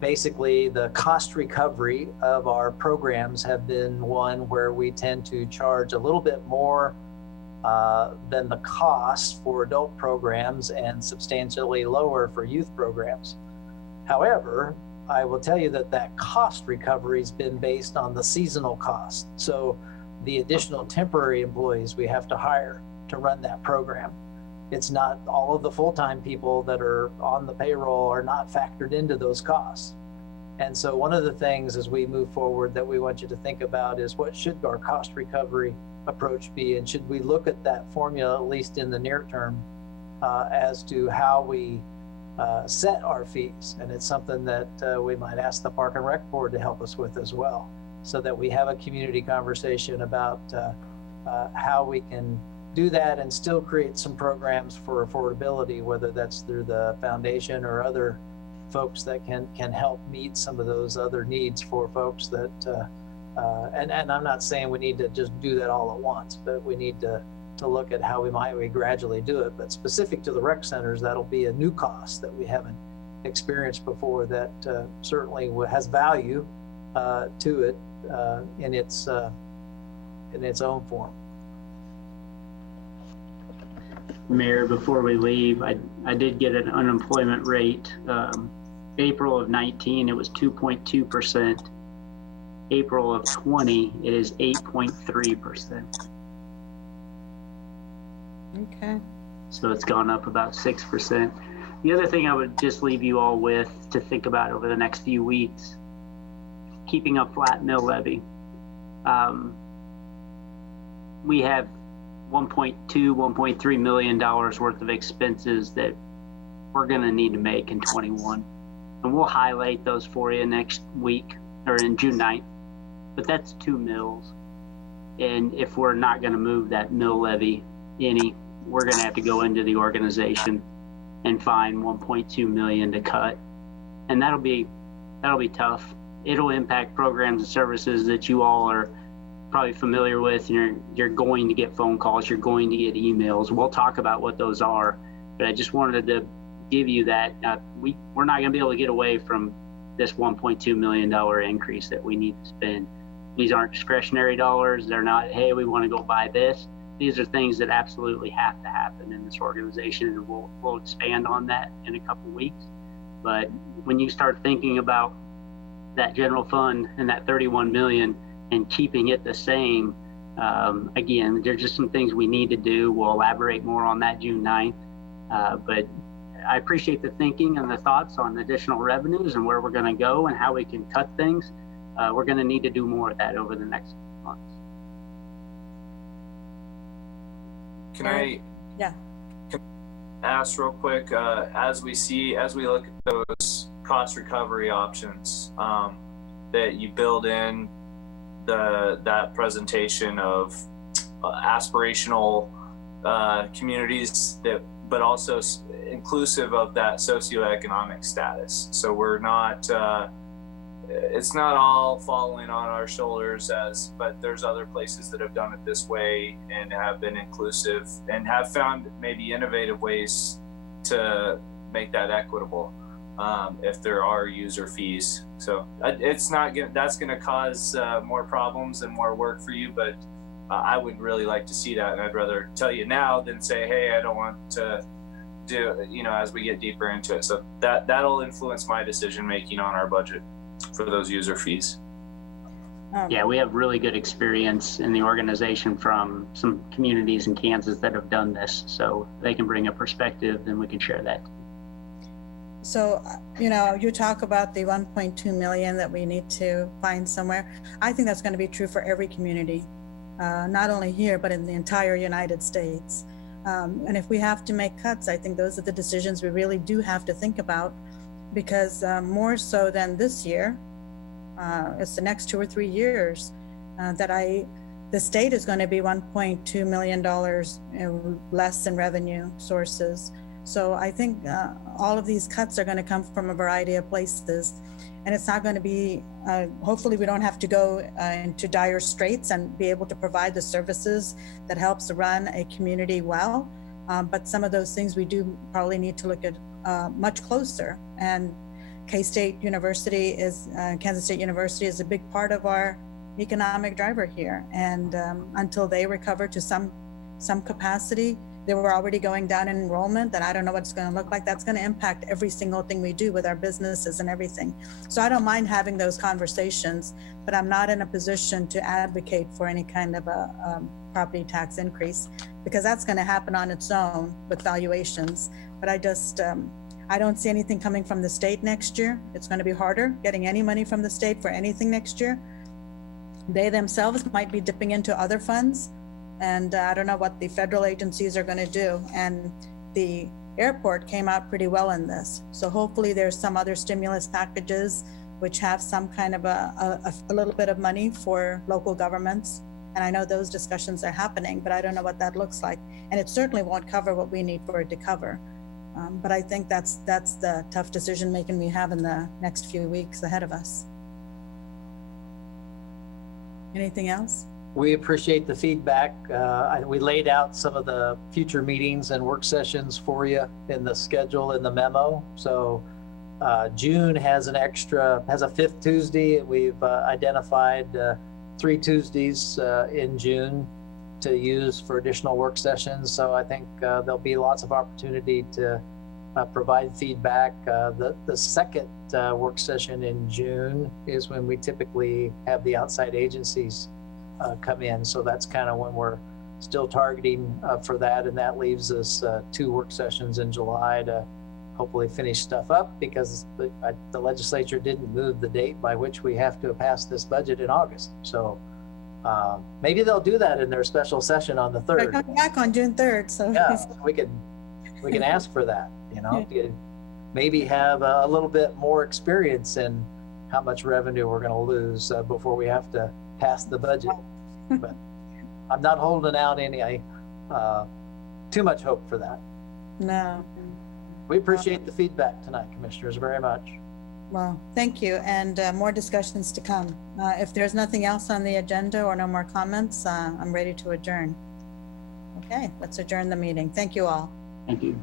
basically the cost recovery of our programs have been one where we tend to charge a little bit more than the cost for adult programs and substantially lower for youth programs. However, I will tell you that cost recovery has been based on the seasonal cost. So the additional temporary employees we have to hire to run that program. It's not all of the full-time people that are on the payroll are not factored into those costs. And so one of the things as we move forward that we want you to think about is what should our cost recovery approach be? And should we look at that formula, at least in the near term, as to how we set our fees? And it's something that we might ask the Park and Rec Board to help us with as well, so that we have a community conversation about how we can do that and still create some programs for affordability, whether that's through the foundation or other folks that can help meet some of those other needs for folks that, and I'm not saying we need to just do that all at once, but we need to look at how we gradually do it. But specific to the rec centers, that'll be a new cost that we haven't experienced before that certainly has value to it in its own form. Mayor, before we leave, I did get an unemployment rate. April of 19, it was 2.2%. April of 20, it is 8.3%. Okay. So it's gone up about 6%. The other thing I would just leave you all with to think about over the next few weeks, keeping a flat mill levy. We have $1.3 million worth of expenses that we're going to need to make in 21. And we'll highlight those for you next week or in June 9th. But that's 2 mills. And if we're not going to move that mill levy any, we're going to have to go into the organization and find 1.2 million to cut. And that'll be tough. It'll impact programs and services that you all are probably familiar with. You're going to get phone calls, you're going to get emails. We'll talk about what those are, but I just wanted to give you that we're not going to be able to get away from this $1.2 million increase that we need to spend. These aren't discretionary dollars. They're not, hey, we want to go buy this. These are things that absolutely have to happen in this organization, and we'll expand on that in a couple weeks. But when you start thinking about that general fund and that 31 million and keeping it the same, again, there's just some things we need to do. We'll elaborate more on that June 9th. But I appreciate the thinking and the thoughts on additional revenues and where we're going to go and how we can cut things. We're going to need to do more of that over the next months. Can I ask real quick, as we look at those cost recovery options that you build in that presentation of aspirational communities but also inclusive of that socioeconomic status. So we're not, it's not all falling on our shoulders but there's other places that have done it this way and have been inclusive and have found maybe innovative ways to make that equitable if there are user fees. So it's not that's going to cause more problems and more work for you, but I would really like to see that, and I'd rather tell you now than say, hey, I don't want to do, as we get deeper into it. So that'll influence my decision making on our budget for those user fees. Yeah, we have really good experience in the organization from some communities in Kansas that have done this, so they can bring a perspective and we can share that. So, you talk about the 1.2 million that we need to find somewhere. I think that's going to be true for every community, not only here, but in the entire United States. And if we have to make cuts, I think those are the decisions we really do have to think about, because more so than this year, it's the next 2 or 3 years the state is going to be $1.2 million less in revenue sources. So I think all of these cuts are going to come from a variety of places. And it's not going to be, hopefully we don't have to go into dire straits and be able to provide the services that helps run a community well. But some of those things we do probably need to look at much closer. And K-State University is, Kansas State University is a big part of our economic driver here. And until they recover to some capacity, they were already going down in enrollment, and I don't know what it's going to look like. That's going to impact every single thing we do with our businesses and everything. So I don't mind having those conversations, but I'm not in a position to advocate for any kind of a property tax increase, because that's going to happen on its own with valuations. But I just, I don't see anything coming from the state next year. It's going to be harder getting any money from the state for anything next year. They themselves might be dipping into other funds. And I don't know what the federal agencies are going to do. And the airport came out pretty well in this. So hopefully there's some other stimulus packages which have some kind of a little bit of money for local governments. And I know those discussions are happening, but I don't know what that looks like. And it certainly won't cover what we need for it to cover. But I think that's the tough decision making we have in the next few weeks ahead of us. Anything else? We appreciate the feedback. We laid out some of the future meetings and work sessions for you in the schedule in the memo. So June has a fifth Tuesday. We've identified 3 Tuesdays in June to use for additional work sessions. So I think there'll be lots of opportunity to provide feedback. The second work session in June is when we typically have the outside agencies come in. So that's kind of when we're still targeting for that. And that leaves us 2 work sessions in July to hopefully finish stuff up, because the legislature didn't move the date by which we have to pass this budget in August. So maybe they'll do that in their special session on the 3rd. We're coming back on June 3rd. So Yeah, we can ask for that, you know, to maybe have a little bit more experience in how much revenue we're going to lose before we have to pass the budget. But I'm not holding out any too much hope for that. No. We appreciate the feedback tonight, commissioners, very much. Well, thank you. And more discussions to come. If there's nothing else on the agenda or no more comments, I'm ready to adjourn. Okay, let's adjourn the meeting. Thank you all. Thank you.